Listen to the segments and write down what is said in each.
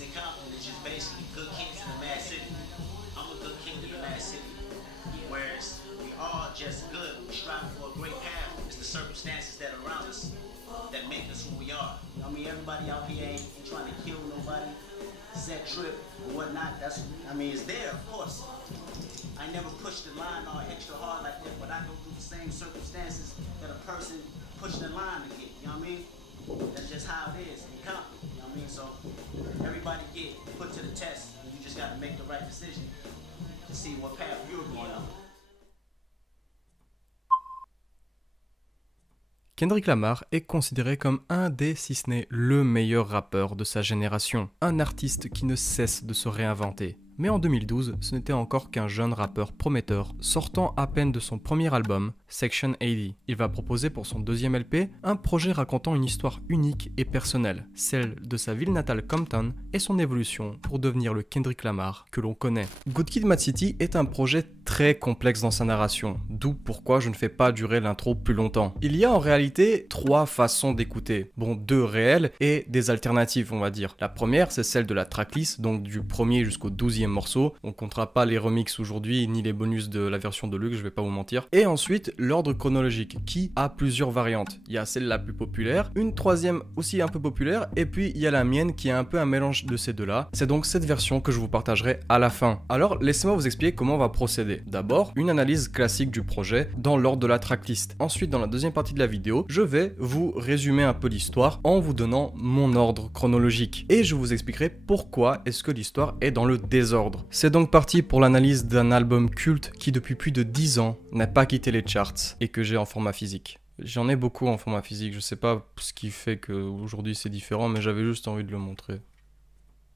Kingston Compton is just basically good kids in the mad city. I'm a good kid in the mad city. Whereas we all just good, we striving for a great path. It's the circumstances that are around us that make us who we are. You know what I mean? Everybody out here ain't trying to kill nobody, set trip or whatnot. It's there, of course. I never pushed the line all extra hard like that, but I go through the same circumstances that a person pushing the line to get. You know what I mean? That's just how it is in Compton. You know what I mean? So everybody get put to the test, and you just got to make the right decision to see what path you're going on. Kendrick Lamar est considéré comme un des, si ce n'est le meilleur rappeur de sa génération, un artiste qui ne cesse de se réinventer. Mais en 2012, ce n'était encore qu'un jeune rappeur prometteur, sortant à peine de son premier album, Section 80. Il va proposer pour son deuxième LP un projet racontant une histoire unique et personnelle, celle de sa ville natale Compton et son évolution pour devenir le Kendrick Lamar que l'on connaît. Good Kid, Mad City est un projet très complexe dans sa narration, d'où pourquoi je ne fais pas durer l'intro plus longtemps. Il y a en réalité 3 façons d'écouter, bon 2 réelles et des alternatives on va dire. La première c'est celle de la tracklist, donc du premier jusqu'au 12e morceau, on comptera pas les remixes aujourd'hui ni les bonus de la version de luxe, je vais pas vous mentir. Et ensuite l'ordre chronologique qui a plusieurs variantes. Il y a celle la plus populaire, une troisième aussi un peu populaire, et puis il y a la mienne qui est un peu un mélange de ces deux-là. C'est donc cette version que je vous partagerai à la fin. Alors laissez-moi vous expliquer comment on va procéder. D'abord, une analyse classique du projet dans l'ordre de la tracklist. Ensuite, dans la deuxième partie de la vidéo, je vais vous résumer un peu l'histoire en vous donnant mon ordre chronologique. Et je vous expliquerai pourquoi est-ce que l'histoire est dans le désordre. C'est donc parti pour l'analyse d'un album culte qui depuis plus de 10 ans n'a pas quitté les charts et que j'ai en format physique. J'en ai beaucoup en format physique, je sais pas ce qui fait qu'aujourd'hui c'est différent, mais j'avais juste envie de le montrer.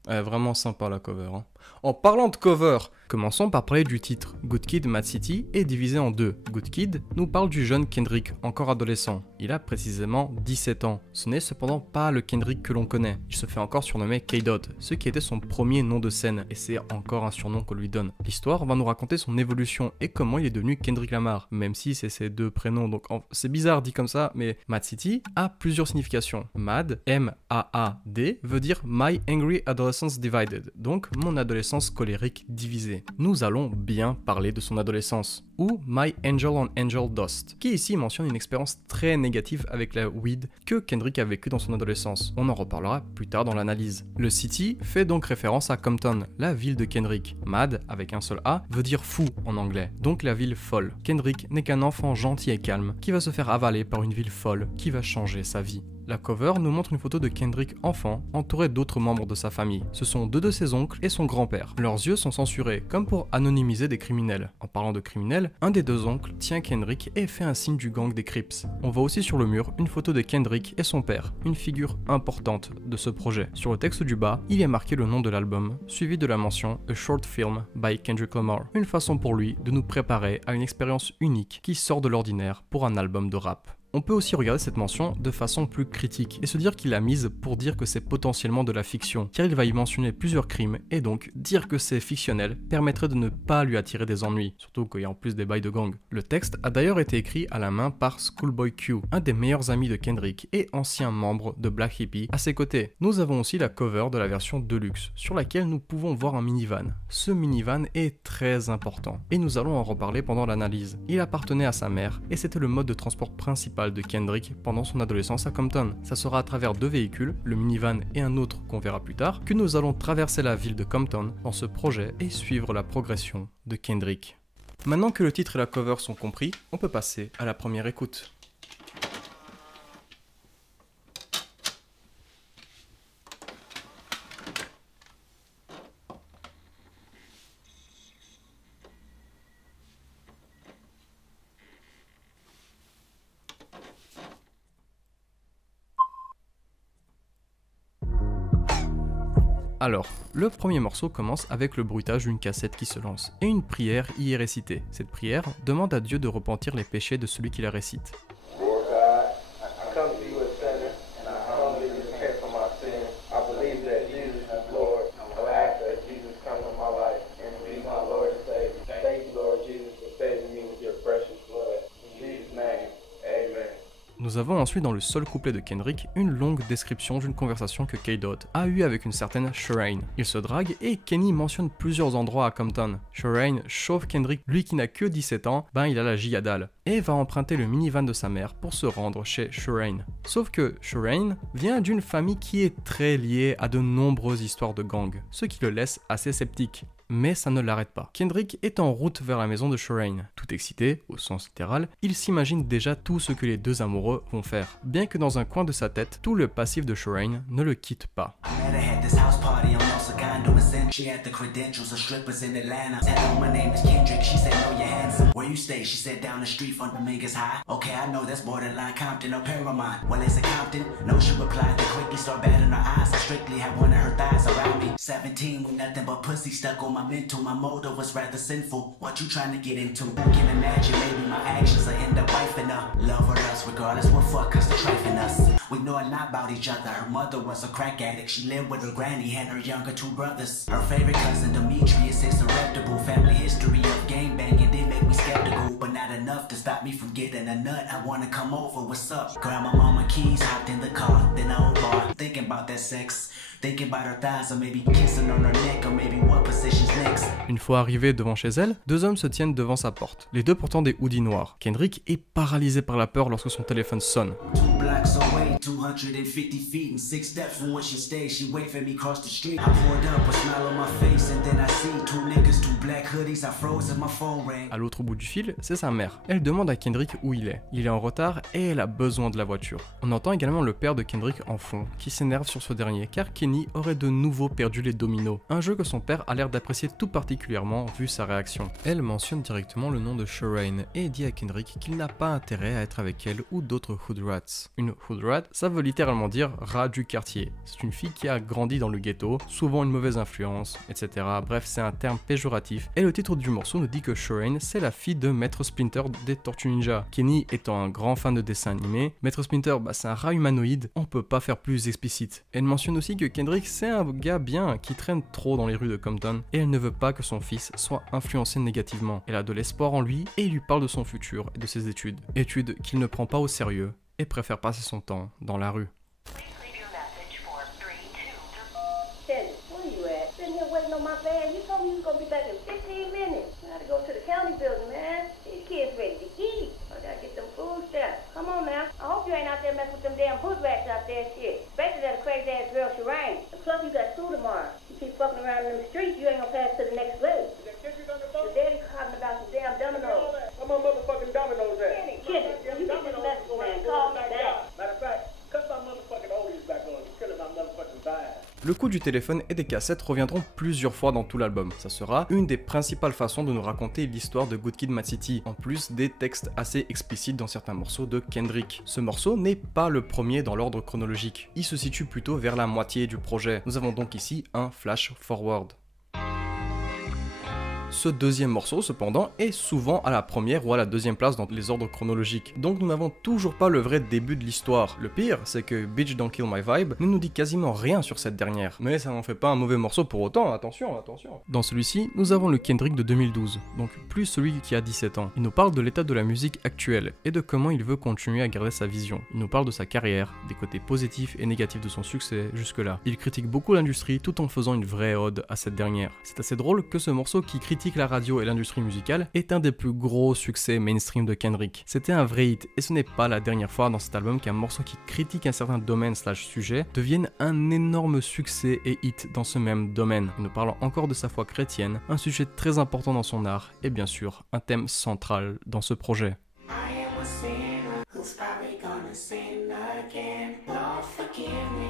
Elle est vraiment sympa la cover. Hein. En parlant de cover, commençons par parler du titre. Good Kid, Mad City est divisé en deux. Good Kid nous parle du jeune Kendrick, encore adolescent. Il a précisément 17 ans. Ce n'est cependant pas le Kendrick que l'on connaît. Il se fait encore surnommer K-Dot, ce qui était son premier nom de scène, et c'est encore un surnom qu'on lui donne. L'histoire va nous raconter son évolution et comment il est devenu Kendrick Lamar, même si c'est ses deux prénoms, donc c'est bizarre dit comme ça, mais Mad City a plusieurs significations. Mad, M-A-A-D, veut dire My Angry Adolescence Divided, donc mon adolescence colérique divisée. Nous allons bien parler de son adolescence, ou My Angel on Angel Dust, qui ici mentionne une expérience très négative avec la weed que Kendrick a vécu dans son adolescence. On en reparlera plus tard dans l'analyse. Le City fait donc référence à Compton, la ville de Kendrick. Mad, avec un seul A, veut dire fou en anglais, donc la ville folle. Kendrick n'est qu'un enfant gentil et calme qui va se faire avaler par une ville folle qui va changer sa vie. La cover nous montre une photo de Kendrick enfant, entouré d'autres membres de sa famille. Ce sont deux de ses oncles et son grand-père. Leurs yeux sont censurés, comme pour anonymiser des criminels. En parlant de criminels, un des deux oncles tient Kendrick et fait un signe du gang des Crips. On voit aussi sur le mur une photo de Kendrick et son père, une figure importante de ce projet. Sur le texte du bas, il y a marqué le nom de l'album, suivi de la mention A Short Film by Kendrick Lamar. Une façon pour lui de nous préparer à une expérience unique qui sort de l'ordinaire pour un album de rap. On peut aussi regarder cette mention de façon plus critique et se dire qu'il l'a mise pour dire que c'est potentiellement de la fiction, car il va y mentionner plusieurs crimes et donc dire que c'est fictionnel permettrait de ne pas lui attirer des ennuis, surtout qu'il y a en plus des bails de gang. Le texte a d'ailleurs été écrit à la main par Schoolboy Q, un des meilleurs amis de Kendrick et ancien membre de Black Hippy à ses côtés. Nous avons aussi la cover de la version Deluxe, sur laquelle nous pouvons voir un minivan. Ce minivan est très important et nous allons en reparler pendant l'analyse. Il appartenait à sa mère et c'était le mode de transport principal de Kendrick pendant son adolescence à Compton. Ça sera à travers deux véhicules, le minivan et un autre qu'on verra plus tard, que nous allons traverser la ville de Compton dans ce projet et suivre la progression de Kendrick. Maintenant que le titre et la cover sont compris, on peut passer à la première écoute. Alors, le premier morceau commence avec le bruitage d'une cassette qui se lance, et une prière y est récitée. Cette prière demande à Dieu de repentir les péchés de celui qui la récite. Nous avons ensuite dans le seul couplet de Kendrick une longue description d'une conversation que K-Dot a eue avec une certaine Sherane. Ils se draguent et Kenny mentionne plusieurs endroits à Compton. Sherane chauffe Kendrick, lui qui n'a que 17 ans, il a la gigadale, et va emprunter le minivan de sa mère pour se rendre chez Sherane. Sauf que Sherane vient d'une famille qui est très liée à de nombreuses histoires de gangs, ce qui le laisse assez sceptique. Mais ça ne l'arrête pas. Kendrick est en route vers la maison de Sherane. Tout excité, au sens littéral, il s'imagine déjà tout ce que les deux amoureux vont faire, bien que dans un coin de sa tête, tout le passif de Sherane ne le quitte pas. She had the credentials of strippers in Atlanta. Hello, my name is Kendrick. She said, "No, you're handsome. Where you stay?" She said, "Down the street from Dominguez High." Okay, I know that's borderline Compton or Paramount. Well, is it Compton? No, she replied. They quickly start batting her eyes. I strictly had one of her thighs around me. 17 with nothing but pussy stuck on my mental. My motive was rather sinful. What you trying to get into? Who can imagine? Maybe my actions will end up wifing her. Love or us, regardless, what fuck us to trifling us. We know a lot about each other. Her mother was a crack addict. She lived with her granny and her younger two brothers. Her favorite cousin Demetrius is a reputable family history of game banging. Did make me skeptical, but not enough to stop me from getting a nut. I wanna come over, what's up? Grab my mama keys, hopped in the car, then I bar. Thinking about that sex, thinking about her thighs, or maybe kissing on her neck, or maybe what position's next. Une fois arrivé devant chez elle, deux hommes se tiennent devant sa porte, les deux portant des hoodies noirs. Kendrick est paralysé par la peur lorsque son téléphone sonne. 2 blocks away, 250 feet and 6 steps from where she stays. She wait for me across the street. I pulled up, a smile on my face, and then I see 2 niggas, 2 black hoodies. I froze and my phone rang. À l'autre bout du fil, c'est sa mère. Elle demande à Kendrick où il est. Il est en retard et elle a besoin de la voiture. On entend également le père de Kendrick en fond, qui s'énerve sur ce dernier car Kenny aurait de nouveau perdu les dominos. Un jeu que son père a l'air d'apprécier tout particulièrement vu sa réaction. Elle mentionne directement le nom de Sherane et dit à Kendrick qu'il n'a pas intérêt à être avec elle ou d'autres hood rats. Une hood rat, ça veut littéralement dire rat du quartier. C'est une fille qui a grandi dans le ghetto, souvent une mauvaise influence, etc. Bref, c'est un terme péjoratif. Et le titre du morceau nous dit que Sherane, c'est la fille de Maître Splinter des Tortues Ninja. Kenny étant un grand fan de dessins animés, Maître Splinter, c'est un rat humanoïde, on peut pas faire plus explicite. Elle mentionne aussi que Kendrick, c'est un gars bien qui traîne trop dans les rues de Compton et elle ne veut pas que son fils soit influencé négativement. Elle a de l'espoir en lui et il lui parle de son futur et de ses études. Études qu'il ne prend pas au sérieux et préfère passer son temps dans la rue. Come on now. I hope you ain't out there messing with them damn hood rats out there, shit. Especially that crazy ass girl Sherane. And plus you got school tomorrow. You keep fucking around in them streets, you ain't gonna pass to the next grade. Your daddy talking about some damn dominoes. Where my motherfucking dominoes at? Kenny, you get this message, man. Call me back. Matter of fact, cut my motherfucking oldies back on. You're killing my motherfucking vibe. Le coup du téléphone et des cassettes reviendront plusieurs fois dans tout l'album. Ça sera une des principales façons de nous raconter l'histoire de Good Kid, Mad City, en plus des textes assez explicites dans certains morceaux de Kendrick. Ce morceau n'est pas le premier dans l'ordre chronologique, il se situe plutôt vers la moitié du projet. Nous avons donc ici un flash forward. Ce deuxième morceau, cependant, est souvent à la première ou à la deuxième place dans les ordres chronologiques, donc nous n'avons toujours pas le vrai début de l'histoire. Le pire, c'est que Bitch Don't Kill My Vibe ne nous dit quasiment rien sur cette dernière. Mais ça n'en fait pas un mauvais morceau pour autant, attention, attention. Dans celui-ci, nous avons le Kendrick de 2012, donc plus celui qui a 17 ans. Il nous parle de l'état de la musique actuelle, et de comment il veut continuer à garder sa vision. Il nous parle de sa carrière, des côtés positifs et négatifs de son succès jusque-là. Il critique beaucoup l'industrie tout en faisant une vraie ode à cette dernière. C'est assez drôle que ce morceau qui critique la radio et l'industrie musicale est un des plus gros succès mainstream de Kendrick. C'était un vrai hit et ce n'est pas la dernière fois dans cet album qu'un morceau qui critique un certain domaine / sujet devienne un énorme succès et hit dans ce même domaine. Il nous parle encore de sa foi chrétienne, un sujet très important dans son art et bien sûr un thème central dans ce projet.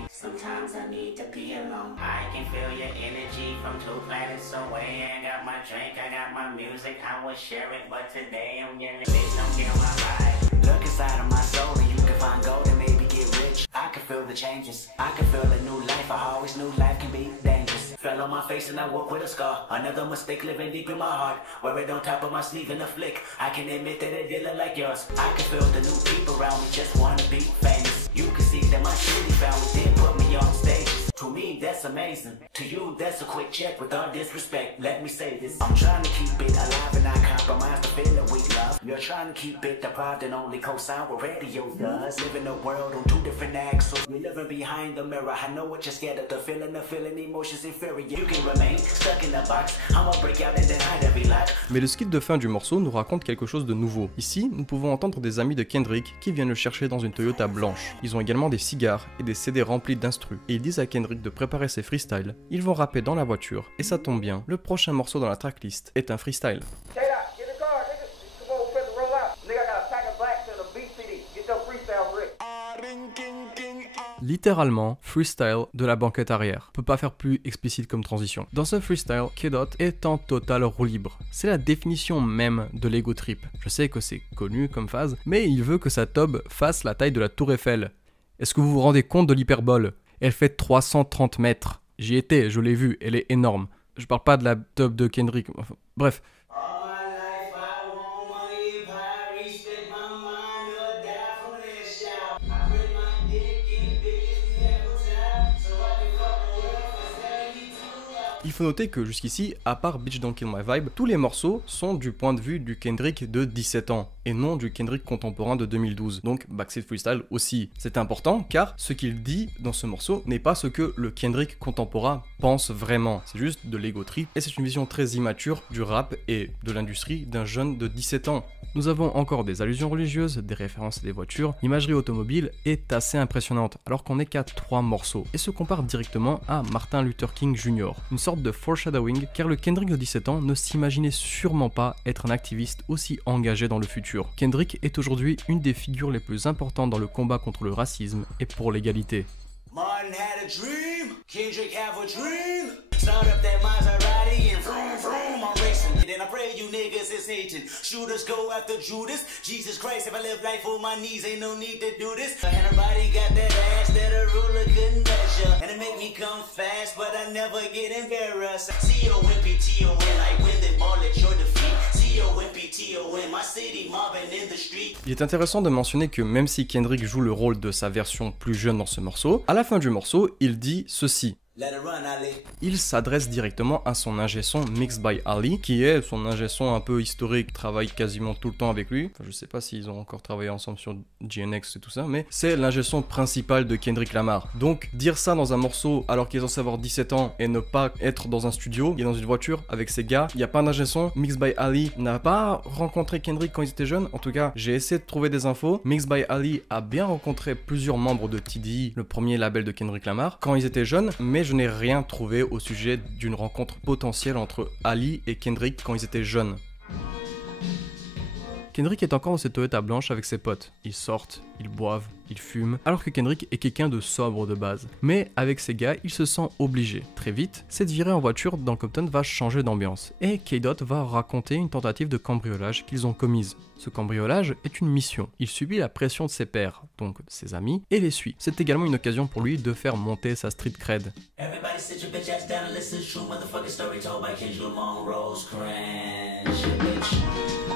Sometimes I need to be alone. I can feel your energy from 2 planets away. I got my drink, I got my music, I would share it, but today I'm yelling, bitch, don't kill my vibe. Look inside of my soul and you can find gold and maybe get rich. I can feel the changes, I can feel a new life. I always knew life can be dangerous. Fell on my face and I woke with a scar. Another mistake living deep in my heart. Wear it on top of my sleeve in a flick. I can admit that it did look like yours. I can feel the new people around me just wanna be famous. You can see that my city found me, didn't put me on stages. To me, that's amazing. To you, that's a quick check with all disrespect. Let me say this. I'm trying to keep it alive and not compromise the feeling we love. You're trying to keep it deprived and only co-sign what radio does. Live in a world on two different axles. You're living behind the mirror. I know what you're scared of. The feeling emotions inferior. You can remain stuck in the box. I'ma break out and then hide every lie. Mais le skit de fin du morceau nous raconte quelque chose de nouveau. Ici, nous pouvons entendre des amis de Kendrick qui viennent le chercher dans une Toyota blanche. Ils ont également des cigares et des CD remplis d'instrus. Et ils disent à Kendrick de préparer ses freestyles. Ils vont rapper dans la voiture. Et ça tombe bien, le prochain morceau dans la tracklist est un freestyle. Littéralement, freestyle de la banquette arrière. Peut pas faire plus explicite comme transition. Dans ce freestyle, K-Dot est en total roue libre. C'est la définition même de l'ego trip. Je sais que c'est connu comme phase, mais il veut que sa tub fasse la taille de la tour Eiffel. Est-ce que vous vous rendez compte de l'hyperbole? Elle fait 330 mètres. J'y étais, je l'ai vue, elle est énorme. Je parle pas de la tub de Kendrick, enfin, bref. Il faut noter que jusqu'ici, à part Bitch Don't Kill My Vibe, tous les morceaux sont du point de vue du Kendrick de 17 ans, et non du Kendrick contemporain de 2012, donc Backseat Freestyle aussi. C'est important car ce qu'il dit dans ce morceau n'est pas ce que le Kendrick contemporain pense vraiment, c'est juste de l'ego trip, et c'est une vision très immature du rap et de l'industrie d'un jeune de 17 ans. Nous avons encore des allusions religieuses, des références à des voitures, l'imagerie automobile est assez impressionnante, alors qu'on n'est qu'à 3 morceaux, et se compare directement à Martin Luther King Jr., une sorte de foreshadowing, car le Kendrick de 17 ans ne s'imaginait sûrement pas être un activiste aussi engagé dans le futur. Kendrick est aujourd'hui une des figures les plus importantes dans le combat contre le racisme et pour l'égalité. Martin had a dream, Kendrick have a dream. Start up that Maserati and vroom vroom, I'm racing. And I pray you niggas is hating. Shooters go after Judas. Jesus Christ, if I live life on my knees, ain't no need to do this. And everybody got that ass that a ruler couldn't measure. And it make me come fast, but I never get embarrassed. C-O-M-P-T-O-N, I win the ball at your defeat. C-O-M-P-T-O-N, my city mobbing in the street. Il est intéressant de mentionner que même si Kendrick joue le rôle de sa version plus jeune dans ce morceau, à la fin du morceau, il dit ceci. Il s'adresse directement à son ingé son Mixed by Ali, qui est son ingé son un peu historique, travaille quasiment tout le temps avec lui. Enfin, je sais pas s'ils ont encore travaillé ensemble sur GNX et tout ça, mais c'est l'ingé son principal de Kendrick Lamar. Donc dire ça dans un morceau alors qu'il est censé avoir 17 ans et ne pas être dans un studio, il est dans une voiture avec ses gars, il n'y a pas d'ingé son. Mixed by Ali n'a pas rencontré Kendrick quand ils étaient jeunes. En tout cas, j'ai essayé de trouver des infos. Mixed by Ali a bien rencontré plusieurs membres de TDE, le premier label de Kendrick Lamar, quand ils étaient jeunes, mais je n'ai rien trouvé au sujet d'une rencontre potentielle entre Ali et Kendrick quand ils étaient jeunes. Kendrick est encore dans cette Toyota blanche avec ses potes. Ils sortent, ils boivent, ils fument, alors que Kendrick est quelqu'un de sobre de base. Mais avec ses gars, il se sent obligé. Très vite, cette virée en voiture dans Compton va changer d'ambiance, et K-Dot va raconter une tentative de cambriolage qu'ils ont commise. Ce cambriolage est une mission. Il subit la pression de ses pairs, donc de ses amis, et les suit. C'est également une occasion pour lui de faire monter sa street cred.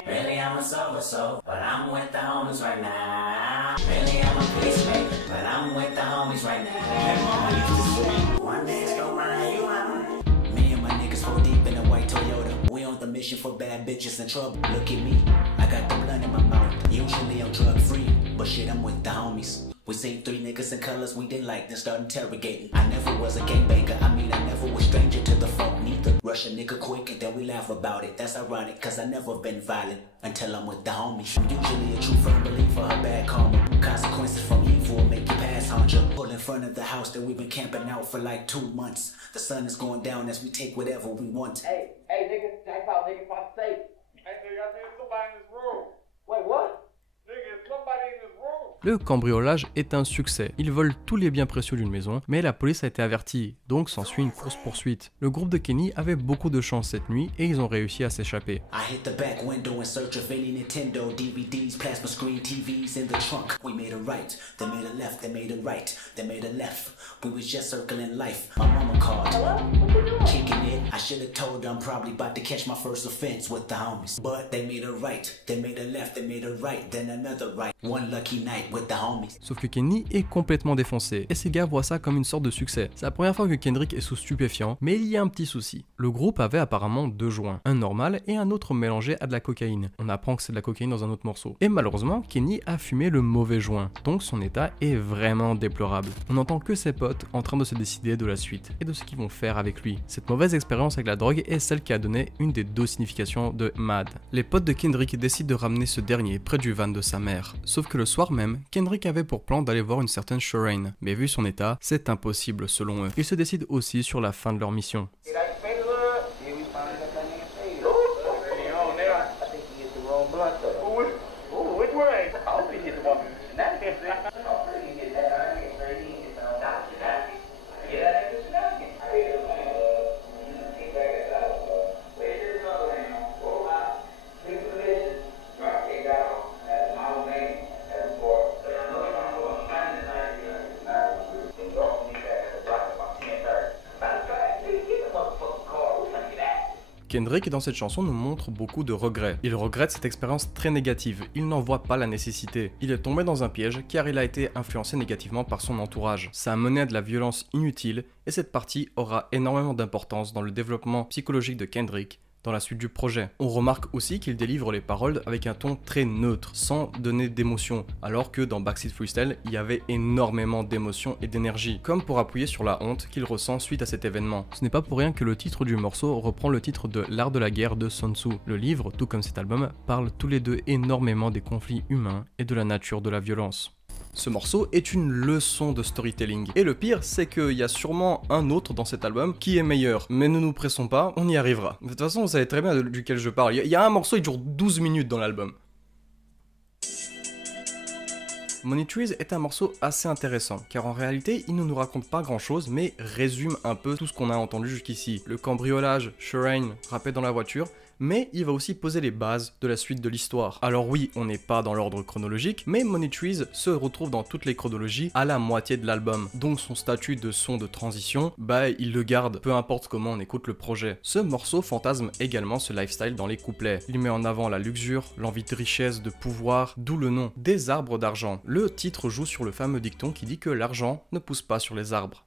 Really, I'm a so-so, but I'm with the homies right now. Really, I'm a peacemaker, but I'm with the homies right now. And mama used to say, one day it's gonna run you out. Me and my niggas go deep in a white Toyota. We on the mission for bad bitches in trouble. Look at me, I got the blood in my mouth. Usually I'm drug free, but shit, I'm with the homies. We seen 3 niggas in colors we didn't like, then start interrogating. I never was a gangbanger, I mean I never was stranger to the folk neither. Rush a nigga quick and then we laugh about it. That's ironic, cause I never been violent until I'm with the homies. I'm usually a true firm believer of bad karma. Consequences from evil will make you pass on you. Pull in front of the house that we've been camping out for like 2 months. The sun is going down as we take whatever we want. Hey, niggas, that's how niggas about to say. Hey, nigga, I think somebody in this room. Wait, what? Nigga, somebody in this room. Le cambriolage est un succès. Ils volent tous les biens précieux d'une maison, mais la police a été avertie, donc s'ensuit une course-poursuite. Le groupe de Kenny avait beaucoup de chance cette nuit et ils ont réussi à s'échapper. I hit the back window in search of any Nintendo DVDs, plasma screen TVs in the trunk. We made a right, they made a left, they made a right, they made a left. We was just circling life. My mama called. Hello? What you doing? Kicking it. I should have told her I'm probably about to catch my first offense with the homies. But they made a right, they made a left, they made a right, then another right. One lucky night with the homies. Sauf que Kenny est complètement défoncé, et ses gars voient ça comme une sorte de succès. C'est la première fois que Kendrick est sous stupéfiant, mais il y a un petit souci. Le groupe avait apparemment 2 joints, un normal et un autre mélangé à de la cocaïne. On apprend que c'est de la cocaïne dans un autre morceau. Et malheureusement, Kenny a fumé le mauvais joint, donc son état est vraiment déplorable. On n'entend que ses potes en train de se décider de la suite, et de ce qu'ils vont faire avec lui. Cette mauvaise expérience avec la drogue est celle qui a donné une des 2 significations de Mad. Les potes de Kendrick décident de ramener ce dernier près du van de sa mère. Sauf que le soir même, Kendrick avait pour plan d'aller voir une certaine Shireen, mais vu son état, c'est impossible selon eux. Ils se décident aussi sur la fin de leur mission. Kendrick dans cette chanson nous montre beaucoup de regrets. Il regrette cette expérience très négative, il n'en voit pas la nécessité. Il est tombé dans un piège car il a été influencé négativement par son entourage. Ça a mené à de la violence inutile et cette partie aura énormément d'importance dans le développement psychologique de Kendrick dans la suite du projet. On remarque aussi qu'il délivre les paroles avec un ton très neutre, sans donner d'émotion, alors que dans Backseat Freestyle, il y avait énormément d'émotion et d'énergie, comme pour appuyer sur la honte qu'il ressent suite à cet événement. Ce n'est pas pour rien que le titre du morceau reprend le titre de L'art de la guerre de Sun Tzu. Le livre, tout comme cet album, parlent tous les deux énormément des conflits humains et de la nature de la violence. Ce morceau est une leçon de storytelling. Et le pire, c'est qu'il y a sûrement un autre dans cet album qui est meilleur. Mais ne nous pressons pas, on y arrivera. De toute façon, vous savez très bien duquel je parle. Il y a un morceau, il dure 12 minutes dans l'album. Money Trees est un morceau assez intéressant, car en réalité, il ne nous raconte pas grand chose, mais résume un peu tout ce qu'on a entendu jusqu'ici. Le cambriolage, Shireen rappé dans la voiture, mais il va aussi poser les bases de la suite de l'histoire. Alors oui, on n'est pas dans l'ordre chronologique, mais Money Trees se retrouve dans toutes les chronologies à la moitié de l'album. Donc son statut de son de transition, il le garde, peu importe comment on écoute le projet. Ce morceau fantasme également ce lifestyle dans les couplets. Il met en avant la luxure, l'envie de richesse, de pouvoir, d'où le nom, des arbres d'argent. Le titre joue sur le fameux dicton qui dit que l'argent ne pousse pas sur les arbres.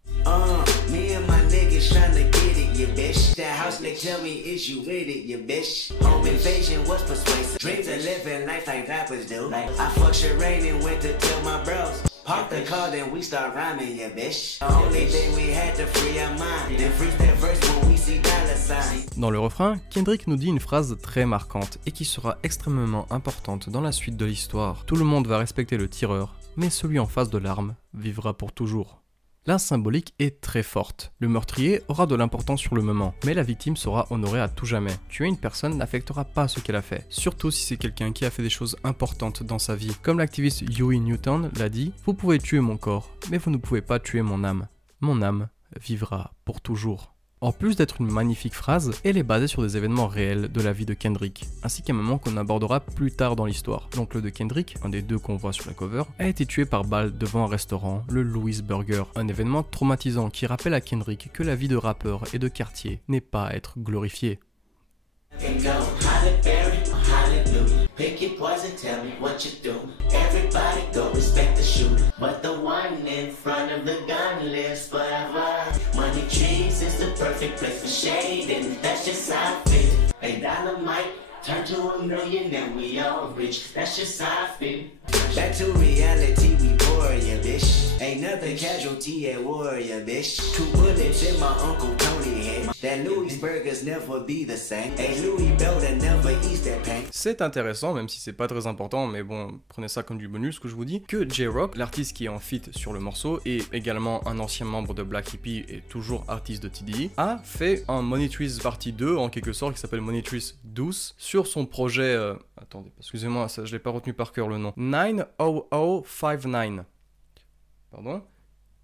You bitch. That house nigga tell me is you with it, you bitch. Home invasion was persuasive. Dreams of living life like rappers do. Like I fuck Shireen and went to tell my bros. Park the car, then we start rhyming, you bitch. The only thing we had to free our mind. Then freeze that verse when we see dollar signs. Dans le refrain, Kendrick nous dit une phrase très marquante et qui sera extrêmement importante dans la suite de l'histoire. Tout le monde va respecter le tireur, mais celui en face de l'arme vivra pour toujours. La symbolique est très forte. Le meurtrier aura de l'importance sur le moment, mais la victime sera honorée à tout jamais. Tuer une personne n'affectera pas ce qu'elle a fait, surtout si c'est quelqu'un qui a fait des choses importantes dans sa vie. Comme l'activiste Huey Newton l'a dit, vous pouvez tuer mon corps, mais vous ne pouvez pas tuer mon âme. Mon âme vivra pour toujours. En plus d'être une magnifique phrase, elle est basée sur des événements réels de la vie de Kendrick, ainsi qu'un moment qu'on abordera plus tard dans l'histoire. L'oncle de Kendrick, un des deux qu'on voit sur la cover, a été tué par balle devant un restaurant, le Louis Burger. Un événement traumatisant qui rappelle à Kendrick que la vie de rappeur et de quartier n'est pas à être glorifiée. Pick your poison, tell me what you do. Everybody go respect the shooter, but the one in front of the gun lives forever. Money Trees is the perfect place for shade, and that's just how I feel. A dynamite turn to $1 million, and we all rich. That's just how I feel. Back to reality, we poor, ya bitch. Ain't nothing casualty at war, ya bitch. 2 bullets in my Uncle Tony head. That Louis Burgers never be the same. Hey, Louis Belder never eats that pain. C'est intéressant, même si c'est pas très important, mais bon, prenez ça comme du bonus, que je vous dis, que J-Rock, l'artiste qui est en feat sur le morceau, et également un ancien membre de Black Hippie et toujours artiste de TDE, a fait un Money Trees partie 2, en quelque sorte, qui s'appelle Money Trees 12, sur son projet... attendez, excusez-moi, je l'ai pas retenu par cœur le nom. 90059. Pardon.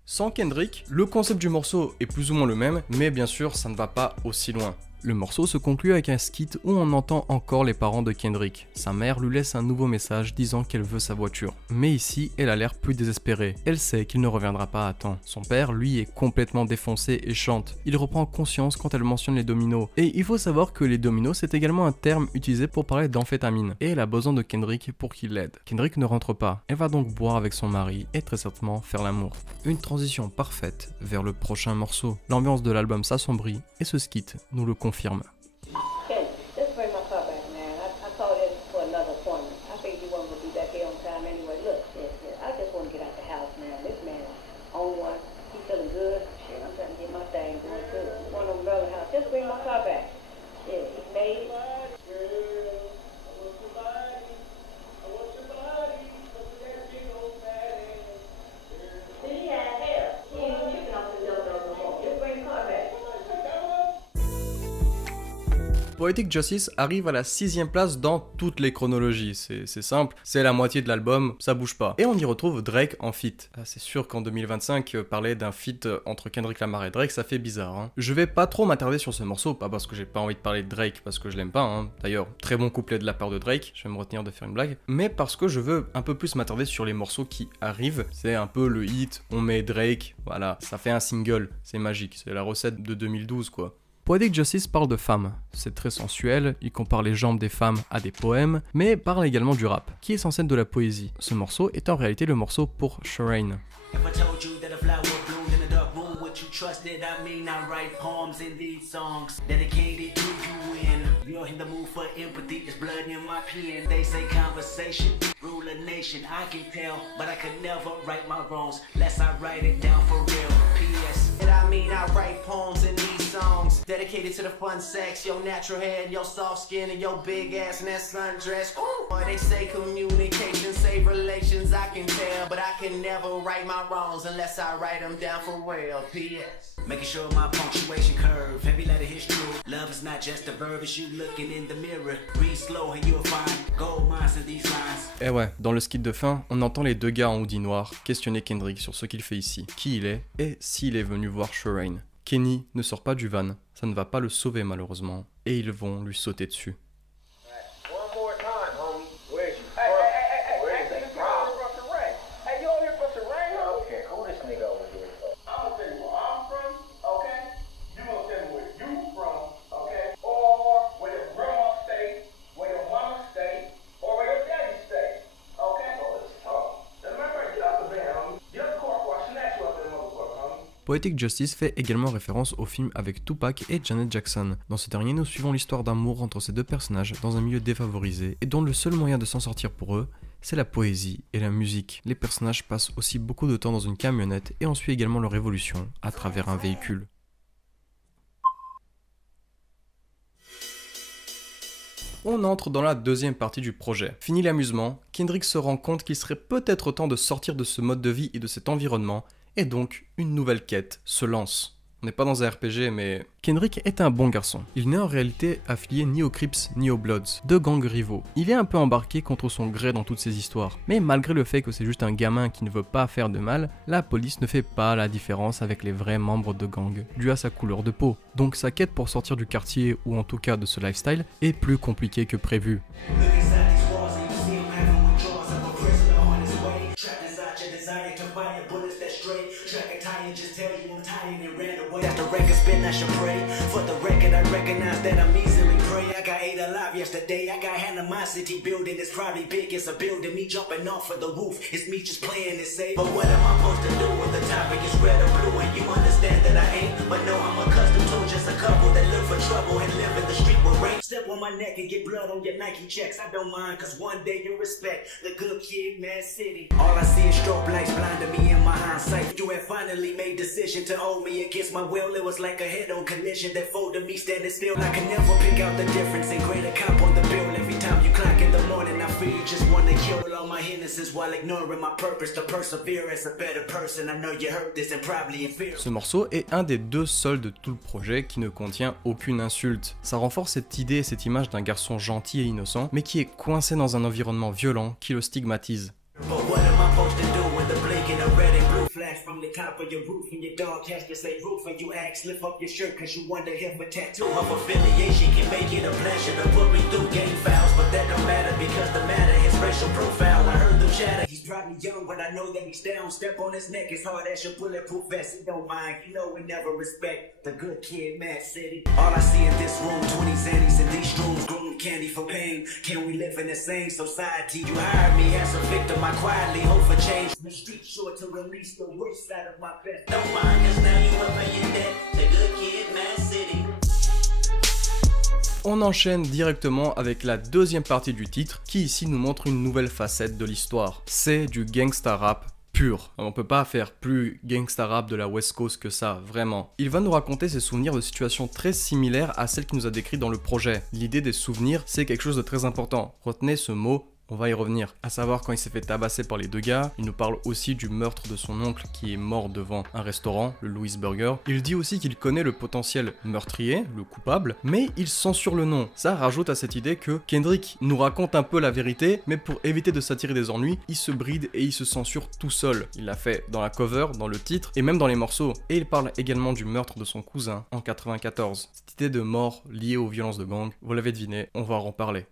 Sans Kendrick, le concept du morceau est plus ou moins le même, mais bien sûr, ça ne va pas aussi loin. Le morceau se conclut avec un skit où on entend encore les parents de Kendrick. Sa mère lui laisse un nouveau message disant qu'elle veut sa voiture. Mais ici, elle a l'air plus désespérée. Elle sait qu'il ne reviendra pas à temps. Son père, lui, est complètement défoncé et chante. Il reprend conscience quand elle mentionne les dominos. Et il faut savoir que les dominos, c'est également un terme utilisé pour parler d'amphétamine. Et elle a besoin de Kendrick pour qu'il l'aide. Kendrick ne rentre pas. Elle va donc boire avec son mari et très certainement faire l'amour. Une transition parfaite vers le prochain morceau. L'ambiance de l'album s'assombrit et ce skit nous le confirme. Ken, just bring my car back, man. I called in for another appointment. I figured you weren't going to be back here on time anyway. Look, I just want to get out the house, man. This man on one, he feeling good. Shit, I'm trying to get my thing good too. One of them brother house. Just bring my car back. Yeah, he made it. Poetic Justice arrive à la 6ème place dans toutes les chronologies, c'est simple, c'est la moitié de l'album, ça bouge pas. Et on y retrouve Drake en feat. Ah, c'est sûr qu'en 2025, parler d'un feat entre Kendrick Lamar et Drake, ça fait bizarre. Hein. Je vais pas trop m'attarder sur ce morceau, pas parce que j'ai pas envie de parler de Drake, parce que je l'aime pas. Hein. D'ailleurs, très bon couplet de la part de Drake, je vais me retenir de faire une blague. Mais parce que je veux un peu plus m'attarder sur les morceaux qui arrivent. C'est un peu le hit, on met Drake, voilà, ça fait un single, c'est magique, c'est la recette de 2012 quoi. Poetic Justice parle de femmes, c'est très sensuel, il compare les jambes des femmes à des poèmes, mais parle également du rap, qui est censé être de la poésie. Ce morceau est en réalité le morceau pour Sherane. You're in the mood for empathy, there's blood in my pen. They say conversation, rule a nation. I can tell, but I could never right my wrongs, lest I write it down for real. P.S. And I mean, I write poems in these songs dedicated to the fun sex, your natural hair and your soft skin and your big ass and that sundress. Boy, they say communication save relations, I can tell, but I can never right my wrongs unless I write them down for real. P.S. Making sure my punctuation curve, every letter is true. Love is not just a verb, it's you looking in the mirror. Read slow and you'll find gold mines in these lines. Et ouais, dans le skit de fin, on entend les deux gars en hoodie noir questionner Kendrick sur ce qu'il fait ici, qui il est et s'il est venu voir Sherane. Kenny ne sort pas du van, ça ne va pas le sauver malheureusement, et ils vont lui sauter dessus. Poetic Justice fait également référence au film avec Tupac et Janet Jackson. Dans ce dernier, nous suivons l'histoire d'amour entre ces deux personnages dans un milieu défavorisé et dont le seul moyen de s'en sortir pour eux, c'est la poésie et la musique. Les personnages passent aussi beaucoup de temps dans une camionnette et on suit également leur évolution à travers un véhicule. On entre dans la deuxième partie du projet. Fini l'amusement, Kendrick se rend compte qu'il serait peut-être temps de sortir de ce mode de vie et de cet environnement, et donc une nouvelle quête se lance. On n'est pas dans un RPG, mais Kendrick est un bon garçon. Il n'est en réalité affilié ni aux Crips ni aux Bloods, deux gangs rivaux. Il est un peu embarqué contre son gré dans toutes ces histoires. Mais malgré le fait que c'est juste un gamin qui ne veut pas faire de mal, la police ne fait pas la différence avec les vrais membres de gang, dû à sa couleur de peau. Donc sa quête pour sortir du quartier, ou en tout cas de ce lifestyle, est plus compliquée que prévu. I should pray. For the record, I recognize that I'm easily prey. I got 8 alive yesterday. I got animosity building. It's probably big as a building. Me jumping off of the roof. It's me just playing it safe. But what am I supposed to do when the topic is red or blue? And you understand that I ain't. But no, I'm accustomed to just a couple that look for trouble and live in the street with rain. Step on my neck and get blood on your Nike checks. I don't mind, cause one day you'll respect the good kid, Mad City. All I see is strobe lights blinding me in my hindsight. You had finally made decision to hold me against my will. It was like a head-on collision that folded me standing still. I can never pick out the difference and grade a cop on the bill. Every time you clock in the morning, I feel you just wanna kill all my innocence while ignoring my purpose to persevere as a better person. I know you heard this and probably in fear. Ce morceau est un des deux seuls de tout le projet qui ne contient aucune insulte. Ça renforce cette idée et cette image d'un garçon gentil et innocent, mais qui est coincé dans un environnement violent qui le stigmatise. blast from the top of your roof, and your dog has to say roof, and you ask, lift up your shirt, cause you wonder if a tattoo of affiliation can make it a pleasure to put me through game fouls, but that don't matter because the matter is racial profile. I heard them chatter. He's probably young, but I know that he's down. Step on his neck as hard as your bulletproof vest. He don't mind, you know we never respect the good kid, Mad City. All I see in this room, 20 zannies in these rooms, grown candy for pain. Can we live in the same society? You hired me as a victim, I quietly hope for change. The street short to release the worst side of my best. Don't mind, cause now you up pay your debt to good kid, Mad City. On enchaîne directement avec la deuxième partie du titre, qui ici nous montre une nouvelle facette de l'histoire. C'est du gangsta rap pur. On peut pas faire plus gangsta rap de la West Coast que ça, vraiment. Il va nous raconter ses souvenirs de situations très similaires à celles qu'il nous a décrites dans le projet. L'idée des souvenirs, c'est quelque chose de très important. Retenez ce mot. On va y revenir, à savoir quand il s'est fait tabasser par les deux gars. Il nous parle aussi du meurtre de son oncle qui est mort devant un restaurant, le Louis Burger. Il dit aussi qu'il connaît le potentiel meurtrier, le coupable, mais il censure le nom. Ça rajoute à cette idée que Kendrick nous raconte un peu la vérité, mais pour éviter de s'attirer des ennuis, il se bride et il se censure tout seul. Il l'a fait dans la cover, dans le titre et même dans les morceaux. Et il parle également du meurtre de son cousin en 94. Cette idée de mort liée aux violences de gang, vous l'avez deviné, on va en reparler.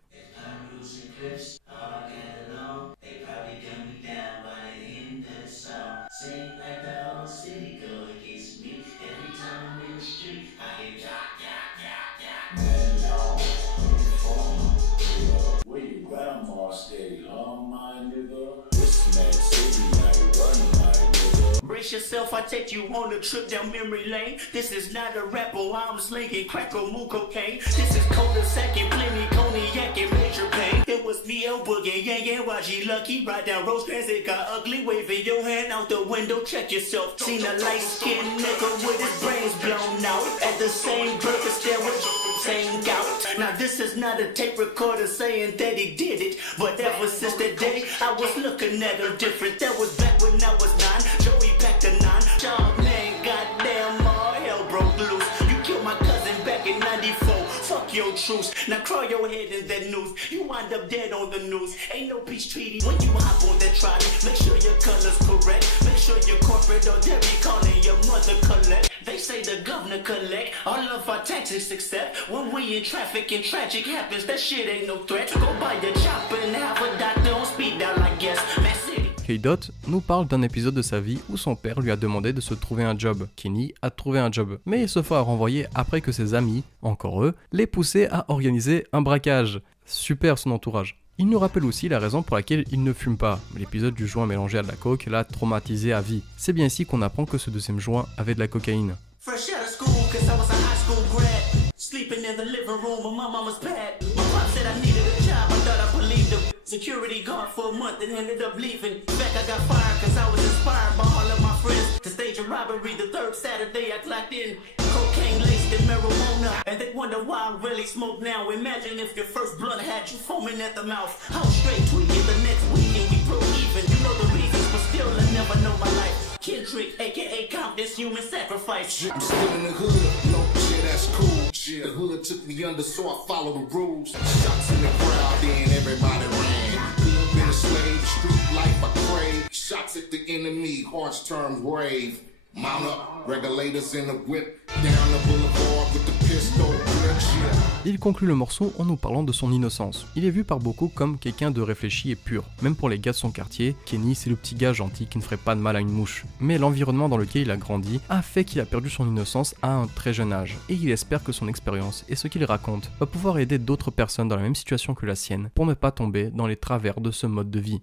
Brace yourself, I take you on a trip down memory lane. This is not a rapper, I'm slinging crack or moon cocaine. This is cul-de-sac and plenty cognac and major pain. It was me, El Boogie, yeah, YG Lucky. Ride down Rosecrans, it got ugly. Waving your hand out the window, check yourself. Seen a light-skinned nigga with his brains blown out. At the same purpose, there was same gout. Now this is not a tape recorder saying that he did it, but ever since that day, I was looking at him different. That was back when I was 9. Joey packed a 9. Job man, goddamn, all hell broke loose. You killed my cousin back in 94. Fuck your truce. Now crawl your head in that news. You wind up dead on the news. Ain't no peace treaty when you hop on that trolley. Make sure your color's correct. Make sure you're corporate or they'll be calling your mother collect. They say the governor collect all of our taxes except when we in traffic and tragic happens. That shit ain't no threat. Go buy a chopper and have a doctor on speed dial, I guess. Mad City. K-Dot nous parle d'un épisode de sa vie où son père lui a demandé de se trouver un job. Kenny a trouvé un job, mais il se fait renvoyer après que ses amis, encore eux, l'aient poussé à organiser un braquage. Super son entourage. Il nous rappelle aussi la raison pour laquelle il ne fume pas. L'épisode du joint mélangé à de la coke l'a traumatisé à vie. C'est bien ici qu'on apprend que ce deuxième joint avait de la cocaïne. Fresh out of school, cause I was a high school grad. Sleeping in the living room of my mama's pad. My pop said I needed a job, I thought I believed him. Security guard for a month and ended up leaving. Back I got fired cause I was inspired by all of my friends to stage a robbery the third Saturday I clocked in. Cocaine laced in marijuana, and they wonder why I really smoke now. Imagine if your first blunt had you foaming at the mouth. How straight tweaking the next weekend we broke even. You know the reasons, but still I never know my life. Kendrick, aka Compton's human sacrifice. I'm still in the hood, no shit, that's cool. Shit, the hood took me under, so I follow the rules. Shots in the crowd, then everybody ran. Good been a slave, street life I crave. Shots at the enemy, hearts turn brave. Mount up, regulators in the whip. Down the boulevard with the pistol grip, shit. Il conclut le morceau en nous parlant de son innocence. Il est vu par beaucoup comme quelqu'un de réfléchi et pur. Même pour les gars de son quartier, Kenny c'est le petit gars gentil qui ne ferait pas de mal à une mouche. Mais l'environnement dans lequel il a grandi a fait qu'il a perdu son innocence à un très jeune âge. Et il espère que son expérience et ce qu'il raconte va pouvoir aider d'autres personnes dans la même situation que la sienne pour ne pas tomber dans les travers de ce mode de vie.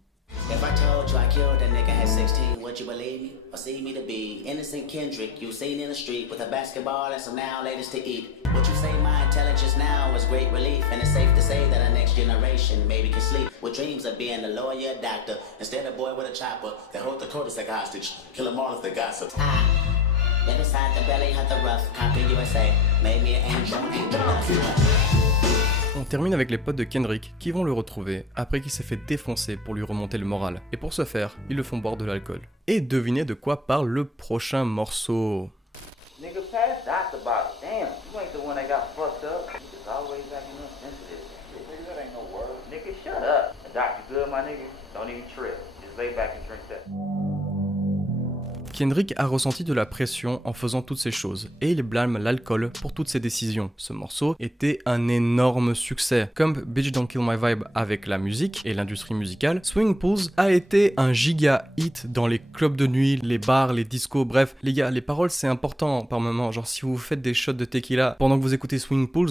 If I told you I killed a nigga at 16, would you believe me? Or see me to be innocent Kendrick you seen in the street with a basketball and some now latest to eat? Would you say my intelligence now is great relief? And it's safe to say that our next generation maybe can sleep with dreams of being a lawyer, doctor, instead of boy with a chopper that hold the coders like hostage, kill them all if they gossip. Let us hide the belly, hide the rough, Compton USA, made me an angel, On termine avec les potes de Kendrick qui vont le retrouver après qu'il s'est fait défoncer pour lui remonter le moral. Et pour ce faire, ils le font boire de l'alcool. Et devinez de quoi parle le prochain morceau. Nigga, pass Dr. Box. Damn, you ain't the one that got fucked up. It's always acting insensitive. Nigga, that ain't no word. Nigga, shut up. The doctor good, my nigga. Don't even trip. Just lay back and drink that. Kendrick a ressenti de la pression en faisant toutes ces choses, et il blâme l'alcool pour toutes ses décisions. Ce morceau était un énorme succès. Comme Bitch Don't Kill My Vibe avec la musique et l'industrie musicale, Swimming Pools a été un giga hit dans les clubs de nuit, les bars, les discos, bref. Les gars, les paroles c'est important par moment, genre si vous faites des shots de tequila pendant que vous écoutez Swimming Pools,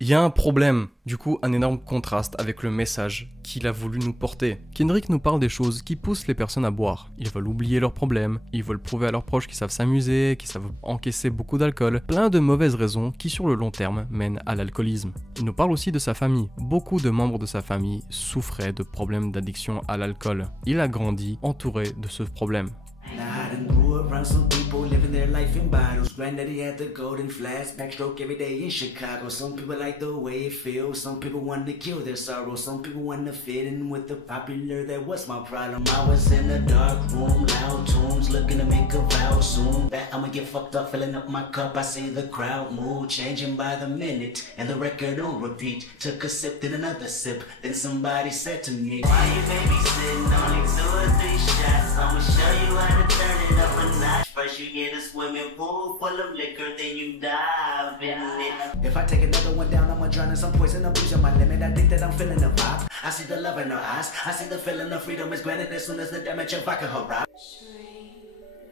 il y a un problème. Du coup, un énorme contraste avec le message qu'il a voulu nous porter. Kendrick nous parle des choses qui poussent les personnes à boire. Ils veulent oublier leurs problèmes, ils veulent prouver à leurs proches qu'ils savent s'amuser, qu'ils savent encaisser beaucoup d'alcool. Plein de mauvaises raisons qui, sur le long terme, mènent à l'alcoolisme. Il nous parle aussi de sa famille. Beaucoup de membres de sa famille souffraient de problèmes d'addiction à l'alcool. Il a grandi entouré de ce problème. Now I done grew around some people living their life in bottles. Granddaddy had the golden flask, backstroke every day in Chicago. Some people like the way it feels, some people want to kill their sorrow, some people want to fit in with the popular. That was my problem. I was in a dark room, loud tunes, looking to make a vow soon. That I'ma get fucked up, filling up my cup. I see the crowd mood changing by the minute, and the record on repeat. Took a sip, then another sip, then somebody said to me, why you babysitting? Only 2 or 3 shots. I'ma show you how to turn it up a notch. First you get a swimming pool full of liquor, then you dive in it. If I take another one down, I'ma drown in some poison. I'm pushing my limit. I think that I'm feeling the vibe. I see the love in her eyes. I see the feeling of freedom is granted as soon as the damage of vodka her ride.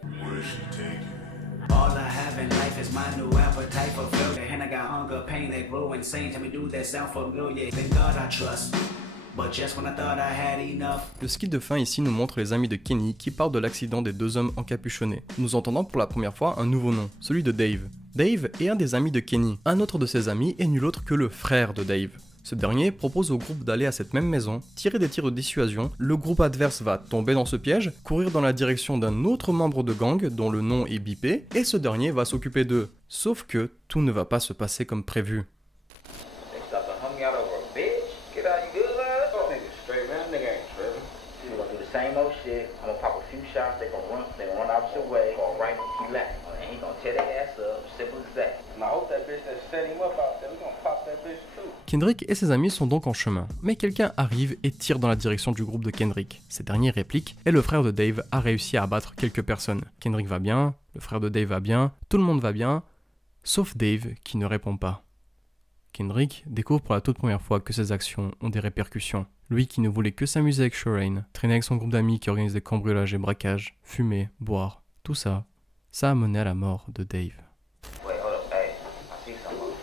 Where is she taking? All I have in life is my new appetite for failure. And I got hunger, pain, they grow insane. Tell me, do that sound familiar? Thank God I trust. But just when I thought I had enough. Le skit de fin ici nous montre les amis de Kenny qui parlent de l'accident des 2 hommes encapuchonnés. Nous entendons pour la première fois un nouveau nom, celui de Dave. Dave est un des amis de Kenny. Un autre de ses amis est nul autre que le frère de Dave. Ce dernier propose au groupe d'aller à cette même maison, tirer des tirs de dissuasion, le groupe adverse va tomber dans ce piège, courir dans la direction d'un autre membre de gang dont le nom est bipé, et ce dernier va s'occuper d'eux. Sauf que tout ne va pas se passer comme prévu. Same old shit. I'm gonna pop a few shots. They gonna run out your way. Go right and keep laughing. And he gonna tear their ass up. Simple as that. And I hope that bitch that set him up out there. We gonna pop that bitch too. Kendrick et ses amis sont donc en chemin, mais quelqu'un arrive et tire dans la direction du groupe de Kendrick. Ces derniers répliquent et le frère de Dave a réussi à abattre quelques personnes. Kendrick va bien, le frère de Dave va bien, tout le monde va bien, sauf Dave qui ne répond pas. Kendrick découvre pour la toute première fois que ses actions ont des répercussions. Lui qui ne voulait que s'amuser avec Shireen, traîner avec son groupe d'amis qui organise des cambriolages et braquages, fumer, boire, tout ça, ça a mené à la mort de Dave. Wait, hold up, hey, I see something.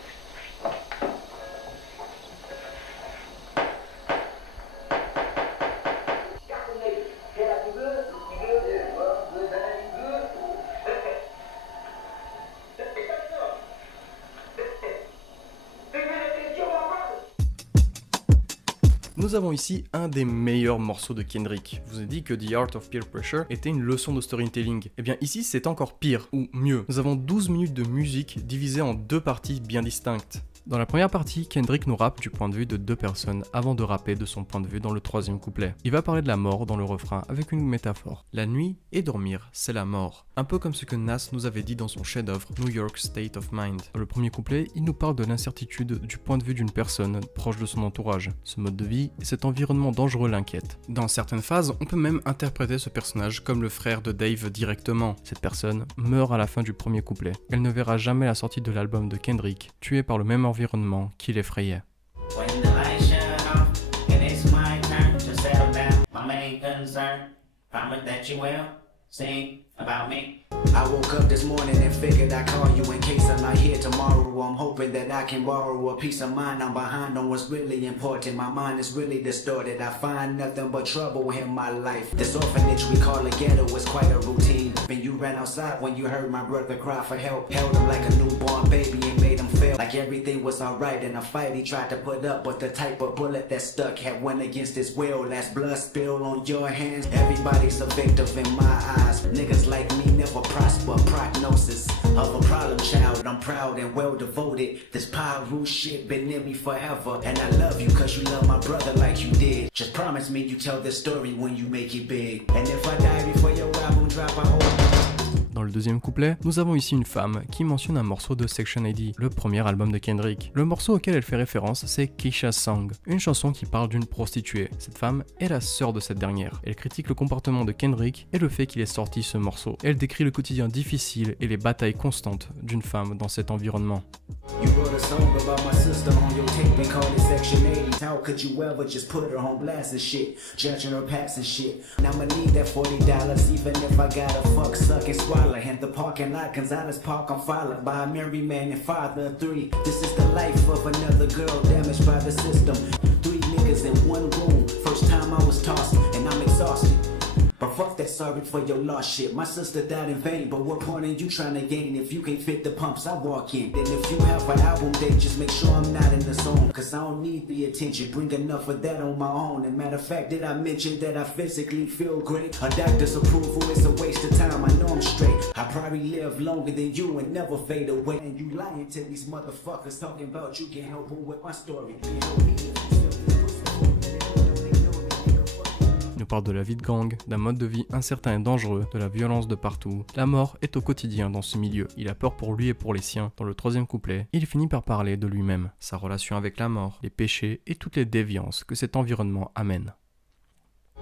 Nous avons ici un des meilleurs morceaux de Kendrick. Je vous ai dit que The Art of Peer Pressure était une leçon de storytelling. Et bien ici c'est encore pire, ou mieux. Nous avons 12 minutes de musique divisées en 2 parties bien distinctes. Dans la première partie, Kendrick nous rappe du point de vue de 2 personnes avant de rapper de son point de vue dans le 3e couplet. Il va parler de la mort dans le refrain avec une métaphore. La nuit et dormir, c'est la mort. Un peu comme ce que Nas nous avait dit dans son chef-d'œuvre New York State of Mind. Dans le premier couplet, il nous parle de l'incertitude du point de vue d'une personne proche de son entourage. Ce mode de vie et cet environnement dangereux l'inquiètent. Dans certaines phases, on peut même interpréter ce personnage comme le frère de Dave directement. Cette personne meurt à la fin du premier couplet. Elle ne verra jamais la sortie de l'album de Kendrick, tuée par le même environnement qui l'effrayait. I woke up this morning and figured I'd call you in case I'm not here tomorrow. I'm hoping that I can borrow a peace of mind. I'm behind on what's really important. My mind is really distorted. I find nothing but trouble in my life. This orphanage we call a ghetto is quite a routine. And you ran outside when you heard my brother cry for help. Held him like a newborn baby and made him feel like everything was alright in a fight he tried to put up. But the type of bullet that stuck had went against his will. Last blood spill on your hands. Everybody's a victim in my eyes. Niggas like me never prosper. Prognosis of a problem child. I'm proud and well devoted. This Pyru shit been in me forever. And I love you cause you love my brother like you did. Just promise me you tell this story when you make it big. And if I die before your album drop, I hope. Dans le deuxième couplet, nous avons ici une femme qui mentionne un morceau de Section 80, le premier album de Kendrick. Le morceau auquel elle fait référence, c'est Keisha's Song, une chanson qui parle d'une prostituée. Cette femme est la sœur de cette dernière. Elle critique le comportement de Kendrick et le fait qu'il ait sorti ce morceau. Elle décrit le quotidien difficile et les batailles constantes d'une femme dans cet environnement. You wrote a song about my sister on your tape and called it Section 80. How could you ever just put her on blast and shit? Judging her past and shit. Now I'ma need that $40 even if I gotta fuck, suck and swallow. And the parking lot Gonzalez Park, I'm followed by a married man and father of three. This is the life of another girl damaged by the system. 3 niggas in one room. First time I was tossed and I'm exhausted. But fuck that sorry for your lost shit. My sister died in vain, but what point are you trying to gain if you can't fit the pumps I walk in? Then if you have an album date, just make sure I'm not in the zone. Cause I don't need the attention, bring enough of that on my own. And matter of fact, did I mention that I physically feel great? A doctor's approval is a waste of time, I know I'm straight. I probably live longer than you and never fade away. And you lying to these motherfuckers talking about you can't help them with my story. Il nous parle de la vie de gang, d'un mode de vie incertain et dangereux, de la violence de partout. La mort est au quotidien dans ce milieu. Il a peur pour lui et pour les siens. Dans le troisième couplet, il finit par parler de lui-même, sa relation avec la mort, les péchés et toutes les déviances que cet environnement amène.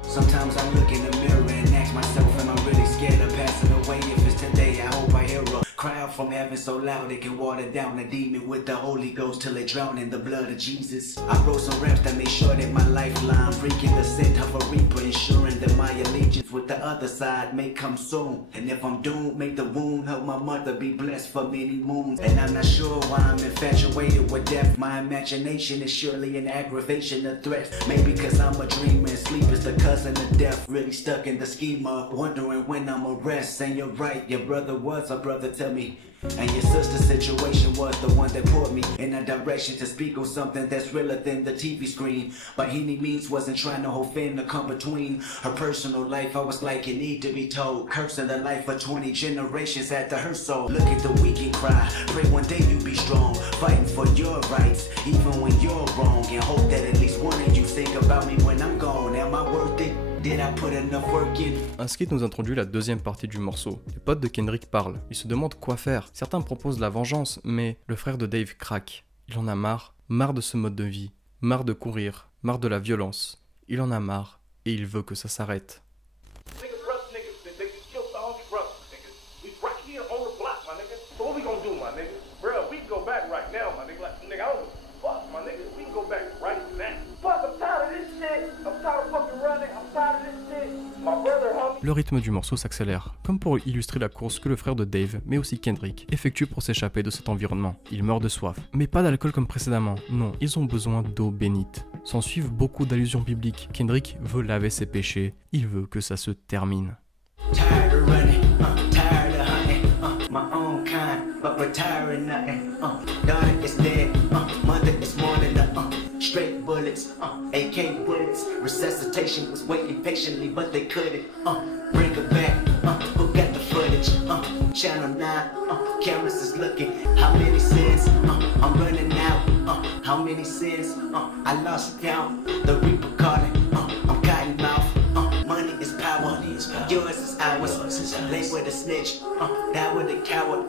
Sometimes I look in the mirror and ask myself, am I really scared of passing away? If it's today, I hope I hear a cry out from heaven so loud it can water down a demon with the Holy Ghost till it drown in the blood of Jesus. I wrote some raps that made sure that my lifeline freaking the scent of a reaper, ensuring that my allegiance with the other side may come soon. And if I'm doomed, make the wound of my mother be blessed for many moons. And I'm not sure why I'm infatuated with death. My imagination is surely an aggravation of threats. Maybe cause I'm a dreamer and sleep is the cousin of death. Really stuck in the schema, wondering when I'ma rest. And you're right, your brother was a brother to me. And your sister's situation was the one that put me in a direction to speak on something that's realer than the TV screen. By any means wasn't trying to offend or come between her personal life. I was like, it need to be told. Cursing the life of 20 generations after her soul. Look at the weak and cry. Pray one day you be strong, fighting for your rights, even when you're wrong. And hope that at least one of you think about me when I'm gone. Am I worth it? Un skit nous introduit la deuxième partie du morceau. Les potes de Kendrick parlent, ils se demandent quoi faire. Certains proposent la vengeance, mais le frère de Dave craque. Il en a marre de ce mode de vie, marre de courir, marre de la violence. Il en a marre et il veut que ça s'arrête. Le rythme du morceau s'accélère, comme pour illustrer la course que le frère de Dave, mais aussi Kendrick, effectue pour s'échapper de cet environnement. Ils meurent de soif, mais pas d'alcool comme précédemment, non, ils ont besoin d'eau bénite. S'en suivent beaucoup d'allusions bibliques. Kendrick veut laver ses péchés, il veut que ça se termine. Straight bullets, AK bullets. Resuscitation was waiting patiently, but they couldn't. Bring her back. Who got the footage? Channel 9. Cameras is looking. How many sins? I'm running out. How many sins? I lost count. The Reaper calling. I'm cotton mouth. Money is power. Yours is ours. Lay with a snitch. Die with a coward.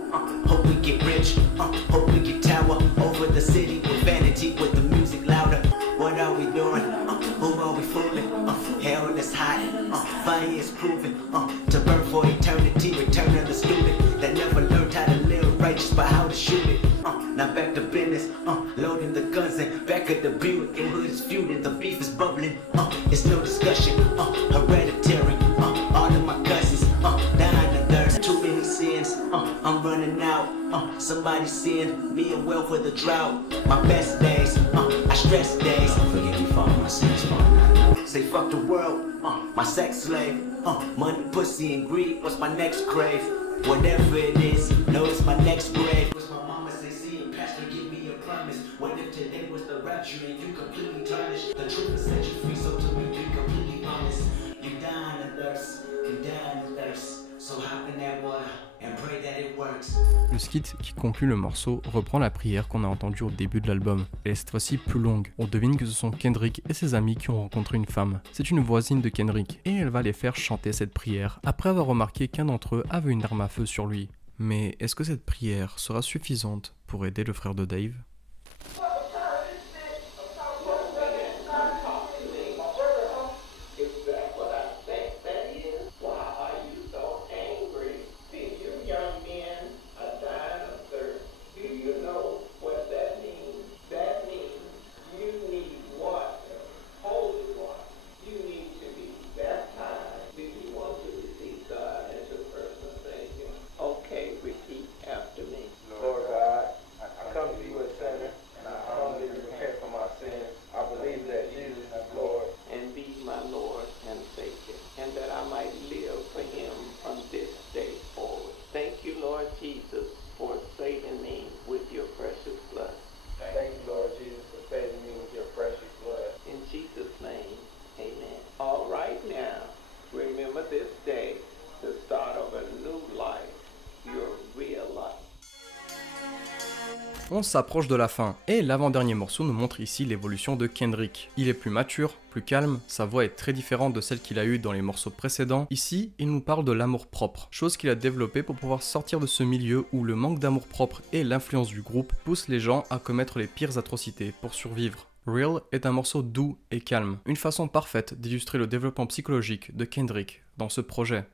Hope we get rich. Hope we get tower over the city with vanity, with the music louder. What are we doing? Who are we fooling? Hell is hot. Fire is proven. To burn for eternity. Return of the student that never learned how to live righteous, but how to shoot it. Now back to business. Loading the guns and back at the Buick. And hood is feuding. The beef is bubbling. It's no discussion. Hereditary. All of my cousins. Dying of thirst. Too many sins. I'm running out. Somebody send me a well for the drought. My best days, I stress days. Forgive me for all my sins, say fuck the world, my sex slave. Money, pussy, and greed, what's my next crave? Whatever it is, know it's my next grave. What's my mama say, see a pastor, give me a promise. What if today was the rapture and you completely tarnished? The truth will set you free, so to me, be completely honest. You dying of thirst, you dying of thirst. So hop in that water and pray that it works. Le skit qui conclut le morceau reprend la prière qu'on a entendue au début de l'album. Elle est cette fois-ci plus longue. On devine que ce sont Kendrick et ses amis qui ont rencontré une femme. C'est une voisine de Kendrick et elle va les faire chanter cette prière après avoir remarqué qu'un d'entre eux avait une arme à feu sur lui. Mais est-ce que cette prière sera suffisante pour aider le frère de Dave ? On s'approche de la fin, et l'avant-dernier morceau nous montre ici l'évolution de Kendrick. Il est plus mature, plus calme, sa voix est très différente de celle qu'il a eue dans les morceaux précédents. Ici, il nous parle de l'amour-propre, chose qu'il a développée pour pouvoir sortir de ce milieu où le manque d'amour-propre et l'influence du groupe poussent les gens à commettre les pires atrocités pour survivre. Real est un morceau doux et calme, une façon parfaite d'illustrer le développement psychologique de Kendrick dans ce projet.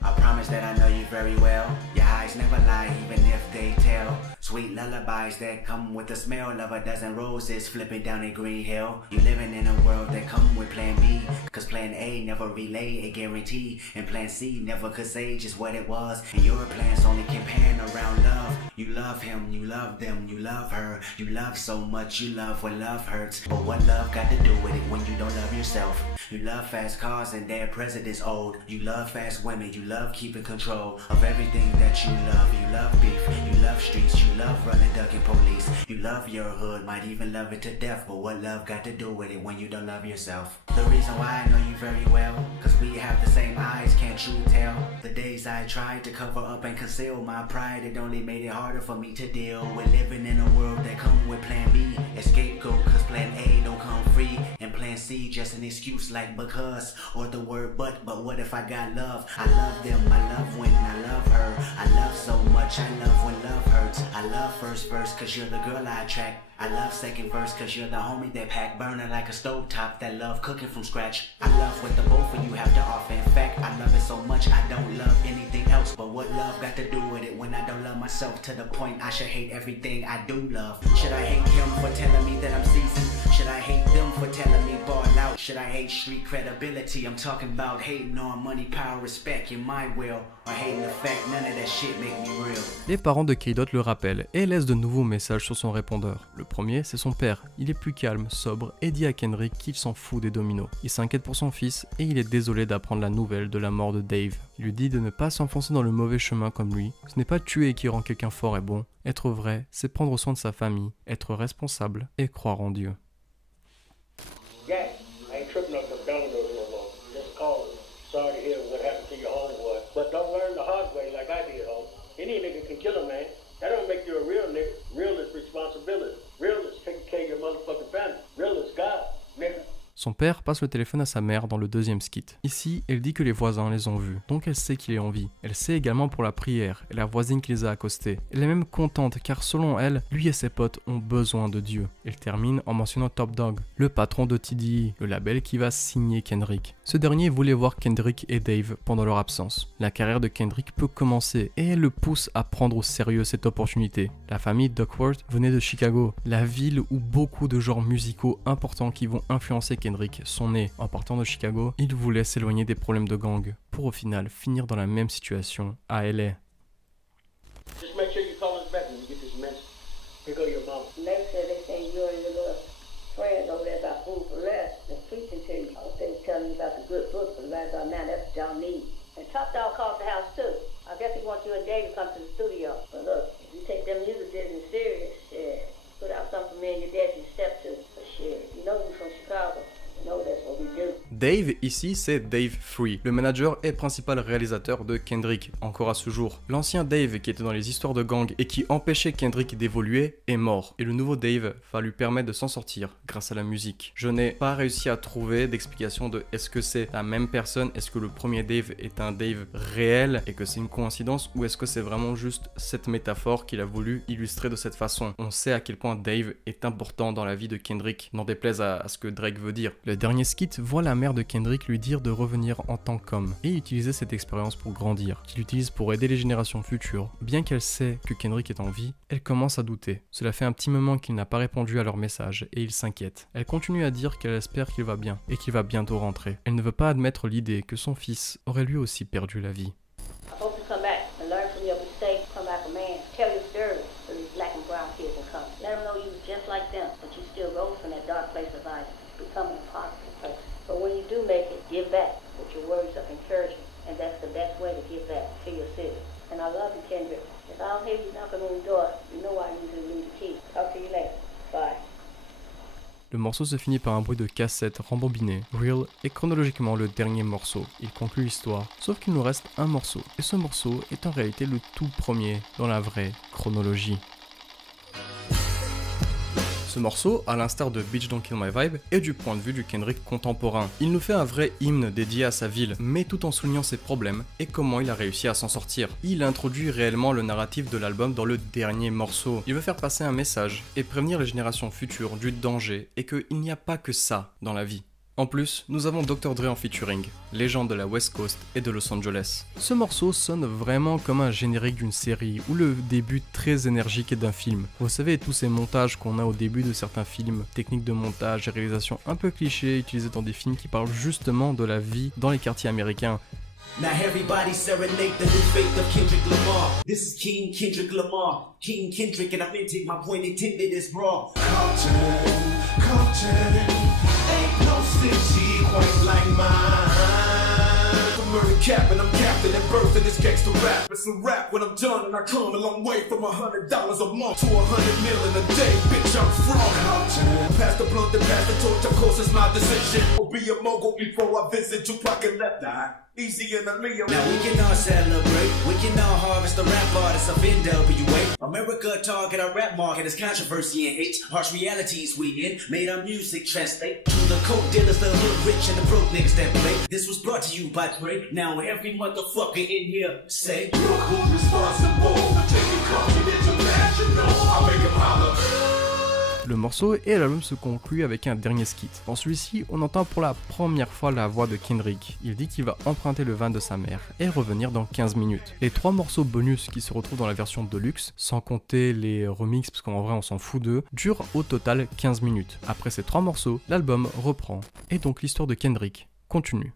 I promise that I know you very well. Your eyes never lie, even if they tell. Sweet lullabies that come with the smell of a dozen roses flipping down a green hill. You living in a world that come with plan B, cause plan A never relay a guarantee, and plan C never could say just what it was. And your plans only can pan around love. You love him, you love them, you love her. You love so much, you love when love hurts. But what love got to do with it when you don't love yourself? You love fast cars and their presidents old. You love fast women, you love keeping control of everything that you love. You love beef, you love streets, you love running, ducking police. You love your hood, might even love it to death. But what love got to do with it when you don't love yourself? The reason why I know you very well, cause we have the same eyes, can't you tell? The days I tried to cover up and conceal my pride, it only made it harder for me to deal with living in a world that come with plan B, a scapegoat cause plan A don't come free, and plan C just an excuse like because, or the word but what if I got love? I love them, I love when I love her. I love so much, I love when love hurts. I love first verse cause you're the girl I attract. I love second verse cause you're the homie that pack, burning like a stovetop that love cooking from scratch. I love what the both of you have to offer. In fact, I love it so much I don't love anything else. But what love got to do with it when I don't love myself to the point I should hate everything I do love? Should I hate him for telling me that I'm seasoned? Should I hate them for telling me ball out? Should I hate street credibility? I'm talking about hating on money, power, respect in my will, or hating the fact none of that shit make me real. Les parents de K-Dot le rappellent et laissent de nouveaux messages sur son répondeur. Le premier, c'est son père. Il est plus calme, sobre et dit à Kendrick qu'il s'en fout des dominos. Il s'inquiète pour son fils et il est désolé d'apprendre la nouvelle de la mort de Dave. Il lui dit de ne pas s'enfoncer dans le mauvais chemin comme lui. Ce n'est pas tuer qui rend quelqu'un fort et bon. Être vrai, c'est prendre soin de sa famille, être responsable et croire en Dieu. Yeah, I ain't tripping up the dominoes no more. Just call it. Sorry to hear what happened to your homeboy. But don't learn the hard way like I did, homie. Any nigga can kill a man. That don't make you a real nigga. Real is responsibility. Real is taking care of your motherfucking family. Real is God, nigga. Son père passe le téléphone à sa mère dans le deuxième skit. Ici, elle dit que les voisins les ont vus, donc elle sait qu'il est en vie. Elle sait également pour la prière et la voisine qui les a accostés. Elle est même contente car selon elle, lui et ses potes ont besoin de Dieu. Elle termine en mentionnant Top Dog, le patron de TDE, le label qui va signer Kendrick. Ce dernier voulait voir Kendrick et Dave pendant leur absence. La carrière de Kendrick peut commencer et elle le pousse à prendre au sérieux cette opportunité. La famille Duckworth venait de Chicago, la ville où beaucoup de genres musicaux importants qui vont influencer Kendrick sont nés. En partant de Chicago, il voulait s'éloigner des problèmes de gang, pour au final finir dans la même situation à LA. Just make sure you call us back when you get this message. Here go your mama. They said they think you and your little friends over there got food for less and preaching to you. I was telling you about the good book, but right about now, that's what y'all need. And Top Dog called the house too. I guess he wants you and Dave to come to the studio. But look, if you take them music business serious, yeah, put out something for me and your dad to step to. But shit, you know you from Chicago. Dave, ici, c'est Dave Free, le manager et principal réalisateur de Kendrick, encore à ce jour. L'ancien Dave, qui était dans les histoires de gang et qui empêchait Kendrick d'évoluer, est mort. Et le nouveau Dave va lui permettre de s'en sortir grâce à la musique. Je n'ai pas réussi à trouver d'explication de est-ce que c'est la même personne, est-ce que le premier Dave est un Dave réel et que c'est une coïncidence, ou est-ce que c'est vraiment juste cette métaphore qu'il a voulu illustrer de cette façon. On sait à quel point Dave est important dans la vie de Kendrick, n'en déplaise à ce que Drake veut dire. Le dernier skit voit la mère de Kendrick lui dire de revenir en tant qu'homme et utiliser cette expérience pour grandir, qu'il utilise pour aider les générations futures. Bien qu'elle sait que Kendrick est en vie, elle commence à douter. Cela fait un petit moment qu'il n'a pas répondu à leur message et il s'inquiète. Elle continue à dire qu'elle espère qu'il va bien et qu'il va bientôt rentrer. Elle ne veut pas admettre l'idée que son fils aurait lui aussi perdu la vie. But when you do make it, give back with your words of encouragement. And that's the best way to give back to your city. And I love you, Kendrick. If I don't hear you knocking on the door, you know I usually leave the key. Talk to you later. Bye. Le morceau se finit par un bruit de cassette rembobinée. Real est chronologiquement le dernier morceau. Il conclut l'histoire, sauf qu'il nous reste un morceau. Et ce morceau est en réalité le tout premier dans la vraie chronologie. Ce morceau, à l'instar de Bitch Don't Kill My Vibe, est du point de vue du Kendrick contemporain. Il nous fait un vrai hymne dédié à sa ville, mais tout en soulignant ses problèmes et comment il a réussi à s'en sortir. Il introduit réellement le narratif de l'album dans le dernier morceau. Il veut faire passer un message et prévenir les générations futures du danger et qu'il n'y a pas que ça dans la vie. En plus, nous avons Dr. Dre en featuring, légende de la West Coast et de Los Angeles. Ce morceau sonne vraiment comme un générique d'une série ou le début très énergique d'un film. Vous savez, tous ces montages qu'on a au début de certains films, techniques de montage et réalisation un peu clichés utilisées dans des films qui parlent justement de la vie dans les quartiers américains. Now everybody serenade the new faith of Kendrick Lamar. This is King Kendrick Lamar. King Kendrick, and I meant it, my point intended is raw. Compton, ain't no city quite like mine. I'm murder cap and I'm captain and birth in this gangster rap. It's a rap when I'm done and I come a long way from $100 a month to $100 million a day. Bitch, I'm from Compton. Pass the blunt and pass the torch, of course it's my decision. Will be a mogul before I visit Tupac and Left Eye. Easy in the Leo. Now we can all celebrate, we can all harvest the rap artists of NWA. America target our rap market as controversy and hate. Harsh realities we in, made our music translate to the coke dealers, the hood rich and the broke niggas that play. This was brought to you by Dre. Now every motherfucker in here say, look who's responsible for taking Compton international. I'll make him holler. Le morceau et l'album se concluent avec un dernier skit. Dans celui-ci, on entend pour la première fois la voix de Kendrick. Il dit qu'il va emprunter le van de sa mère et revenir dans 15 minutes. Les 3 morceaux bonus qui se retrouvent dans la version Deluxe, sans compter les remixes parce qu'en vrai on s'en fout d'eux, durent au total 15 minutes. Après ces 3 morceaux, l'album reprend. Et donc l'histoire de Kendrick continue.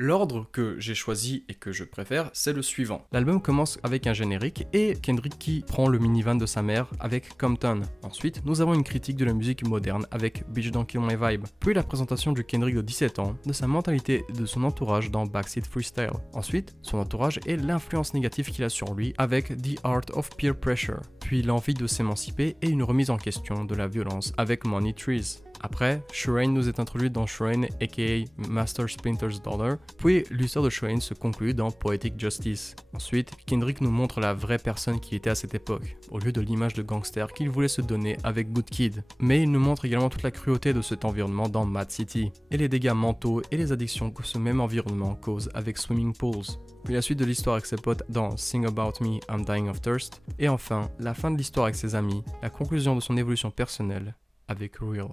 L'ordre que j'ai choisi et que je préfère, c'est le suivant. L'album commence avec un générique et Kendrick qui prend le minivan de sa mère avec Compton. Ensuite, nous avons une critique de la musique moderne avec Bitch Don't Kill My Vibe. Puis la présentation du Kendrick de 17 ans, de sa mentalité et de son entourage dans Backseat Freestyle. Ensuite, son entourage et l'influence négative qu'il a sur lui avec The Art of Peer Pressure. Puis l'envie de s'émanciper et une remise en question de la violence avec Money Trees. Après, Shrine nous est introduit dans Shrine aka Master Splinter's Daughter, puis l'histoire de Shrine se conclut dans Poetic Justice. Ensuite, Kendrick nous montre la vraie personne qu'il était à cette époque, au lieu de l'image de gangster qu'il voulait se donner avec Good Kid. Mais il nous montre également toute la cruauté de cet environnement dans Mad City, et les dégâts mentaux et les addictions que ce même environnement cause avec Swimming Pools. Puis la suite de l'histoire avec ses potes dans Sing About Me, I'm Dying of Thirst, et enfin, la fin de l'histoire avec ses amis, la conclusion de son évolution personnelle avec Real.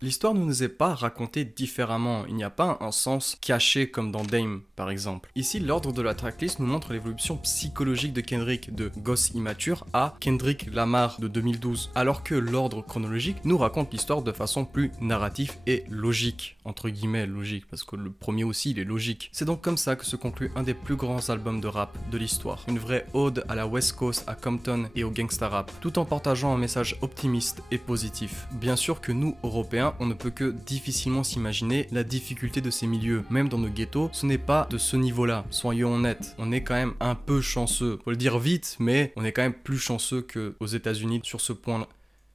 L'histoire ne nous est pas racontée différemment, il n'y a pas un sens caché comme dans Dame par exemple. Ici, l'ordre de la tracklist nous montre l'évolution psychologique de Kendrick de gosse immature à Kendrick Lamar de 2012, alors que l'ordre chronologique nous raconte l'histoire de façon plus narrative et logique, entre guillemets logique, parce que le premier aussi il est logique. C'est donc comme ça que se conclut un des plus grands albums de rap de l'histoire, une vraie ode à la West Coast, à Compton et au gangsta rap, tout en partageant un message optimiste et positif. Bien sûr que nous, Européens, quotidien, on ne peut que difficilement s'imaginer la difficulté de ces milieux. Même dans nos ghettos, ce n'est pas de ce niveau-là, soyons honnêtes. On est quand même un peu chanceux. Faut le dire vite, mais on est quand même plus chanceux qu'aux États-Unis sur ce point-là.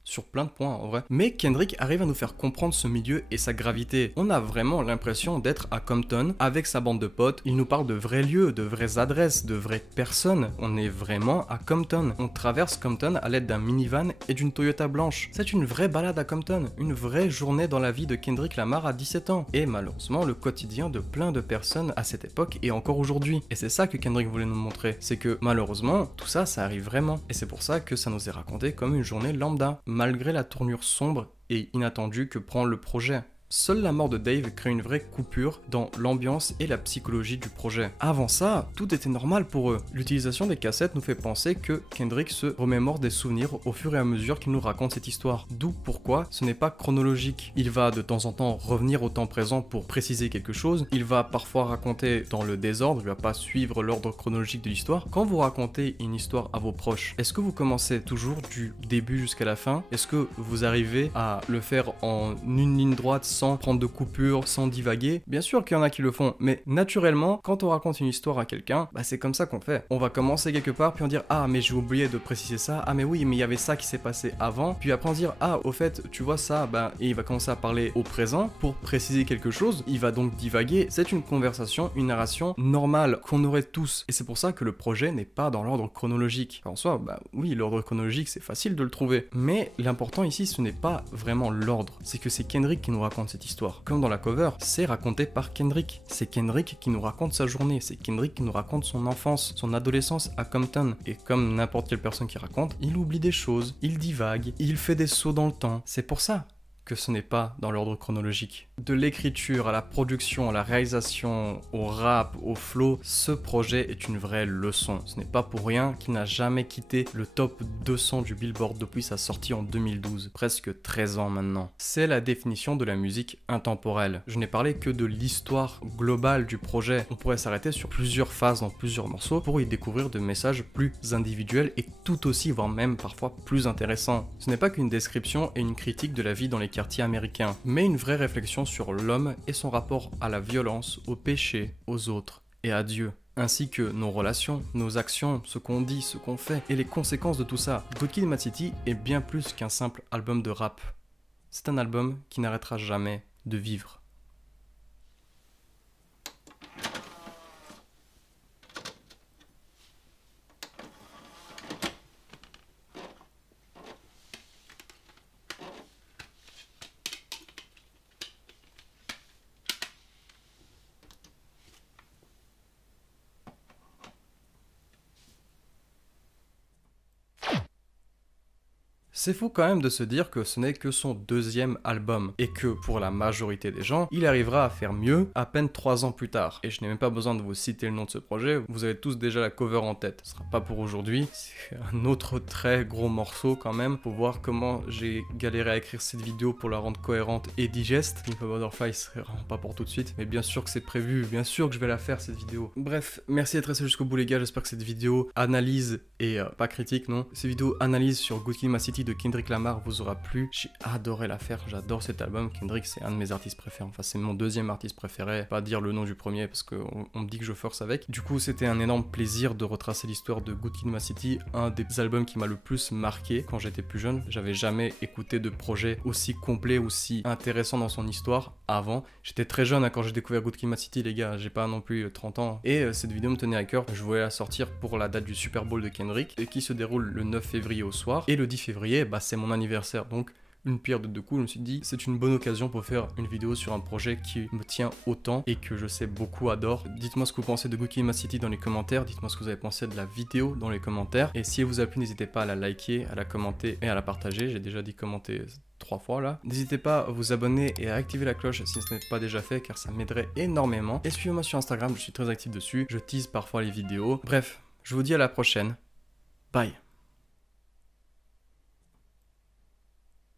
Sur plein de points en vrai. Mais Kendrick arrive à nous faire comprendre ce milieu et sa gravité. On a vraiment l'impression d'être à Compton avec sa bande de potes. Il nous parle de vrais lieux, de vraies adresses, de vraies personnes. On est vraiment à Compton. On traverse Compton à l'aide d'un minivan et d'une Toyota blanche. C'est une vraie balade à Compton, une vraie journée dans la vie de Kendrick Lamar à 17 ans. Et malheureusement le quotidien de plein de personnes à cette époque et encore aujourd'hui. Et c'est ça que Kendrick voulait nous montrer. C'est que malheureusement tout ça, ça arrive vraiment. Et c'est pour ça que ça nous est raconté comme une journée lambda. Malgré la tournure sombre et inattendue que prend le projet. Seule la mort de Dave crée une vraie coupure dans l'ambiance et la psychologie du projet. Avant ça, tout était normal pour eux. L'utilisation des cassettes nous fait penser que Kendrick se remémore des souvenirs au fur et à mesure qu'il nous raconte cette histoire. D'où pourquoi ce n'est pas chronologique. Il va de temps en temps revenir au temps présent pour préciser quelque chose. Il va parfois raconter dans le désordre, il va pas suivre l'ordre chronologique de l'histoire. Quand vous racontez une histoire à vos proches, est-ce que vous commencez toujours du début jusqu'à la fin? Est-ce que vous arrivez à le faire en une ligne droite sans prendre de coupures, sans divaguer? Bien sûr qu'il y en a qui le font, mais naturellement, quand on raconte une histoire à quelqu'un, bah c'est comme ça qu'on fait. On va commencer quelque part, puis on dire ah mais j'ai oublié de préciser ça, ah mais oui mais il y avait ça qui s'est passé avant, puis après on dire ah au fait tu vois ça, bah et il va commencer à parler au présent pour préciser quelque chose, il va donc divaguer. C'est une conversation, une narration normale qu'on aurait tous, et c'est pour ça que le projet n'est pas dans l'ordre chronologique. En soi, bah oui l'ordre chronologique c'est facile de le trouver, mais l'important ici ce n'est pas vraiment l'ordre, c'est que c'est Kendrick qui nous raconte cette histoire. Comme dans la cover, c'est raconté par Kendrick. C'est Kendrick qui nous raconte sa journée, c'est Kendrick qui nous raconte son enfance, son adolescence à Compton. Et comme n'importe quelle personne qui raconte, il oublie des choses, il divague, il fait des sauts dans le temps. C'est pour ça que ce n'est pas dans l'ordre chronologique. De l'écriture à la production, à la réalisation, au rap, au flow, ce projet est une vraie leçon. Ce n'est pas pour rien qu'il n'a jamais quitté le top 200 du Billboard depuis sa sortie en 2012, presque 13 ans maintenant. C'est la définition de la musique intemporelle. Je n'ai parlé que de l'histoire globale du projet. On pourrait s'arrêter sur plusieurs phases dans plusieurs morceaux pour y découvrir de messages plus individuels et tout aussi, voire même parfois plus intéressants. Ce n'est pas qu'une description et une critique de la vie dans les quartiers américains, mais une vraie réflexion sur l'homme et son rapport à la violence, au péché, aux autres et à Dieu, ainsi que nos relations, nos actions, ce qu'on dit, ce qu'on fait et les conséquences de tout ça. Good Kid, Mad City est bien plus qu'un simple album de rap. C'est un album qui n'arrêtera jamais de vivre. C'est fou quand même de se dire que ce n'est que son deuxième album et que pour la majorité des gens, il arrivera à faire mieux à peine 3 ans plus tard. Et je n'ai même pas besoin de vous citer le nom de ce projet, vous avez tous déjà la cover en tête. Ce sera pas pour aujourd'hui, c'est un autre très gros morceau quand même pour voir comment j'ai galéré à écrire cette vidéo pour la rendre cohérente et digeste. Pimp a Butterfly serait vraiment pas pour tout de suite, mais bien sûr que c'est prévu, bien sûr que je vais la faire cette vidéo. Bref, merci d'être resté jusqu'au bout les gars, j'espère que cette vidéo analyse et pas critique non, cette vidéo analyse sur Good Kid, Mad City de Kendrick Lamar vous aura plu. J'ai adoré la faire, j'adore cet album. Kendrick c'est un de mes artistes préférés, enfin c'est mon deuxième artiste préféré, pas dire le nom du premier parce qu'on me dit que je force avec. Du coup c'était un énorme plaisir de retracer l'histoire de Good Kid, Mad City, un des albums qui m'a le plus marqué quand j'étais plus jeune. J'avais jamais écouté de projet aussi complet, aussi intéressant dans son histoire avant. J'étais très jeune quand j'ai découvert Good Kid, Mad City les gars, j'ai pas non plus 30 ans. Et cette vidéo me tenait à cœur, je voulais la sortir pour la date du Super Bowl de Kendrick qui se déroule le 9 février au soir. Et le 10 février, bah c'est mon anniversaire, donc une pierre de deux coups, je me suis dit c'est une bonne occasion pour faire une vidéo sur un projet qui me tient autant et que je sais beaucoup adore. Dites-moi ce que vous pensez de Good Kid, Mad City dans les commentaires, dites-moi ce que vous avez pensé de la vidéo dans les commentaires, et si elle vous a plu n'hésitez pas à la liker, à la commenter et à la partager. J'ai déjà dit commenter 3 fois là. N'hésitez pas à vous abonner et à activer la cloche si ce n'est pas déjà fait car ça m'aiderait énormément, et suivez-moi sur Instagram, je suis très actif dessus, je tease parfois les vidéos. Bref, je vous dis à la prochaine, bye.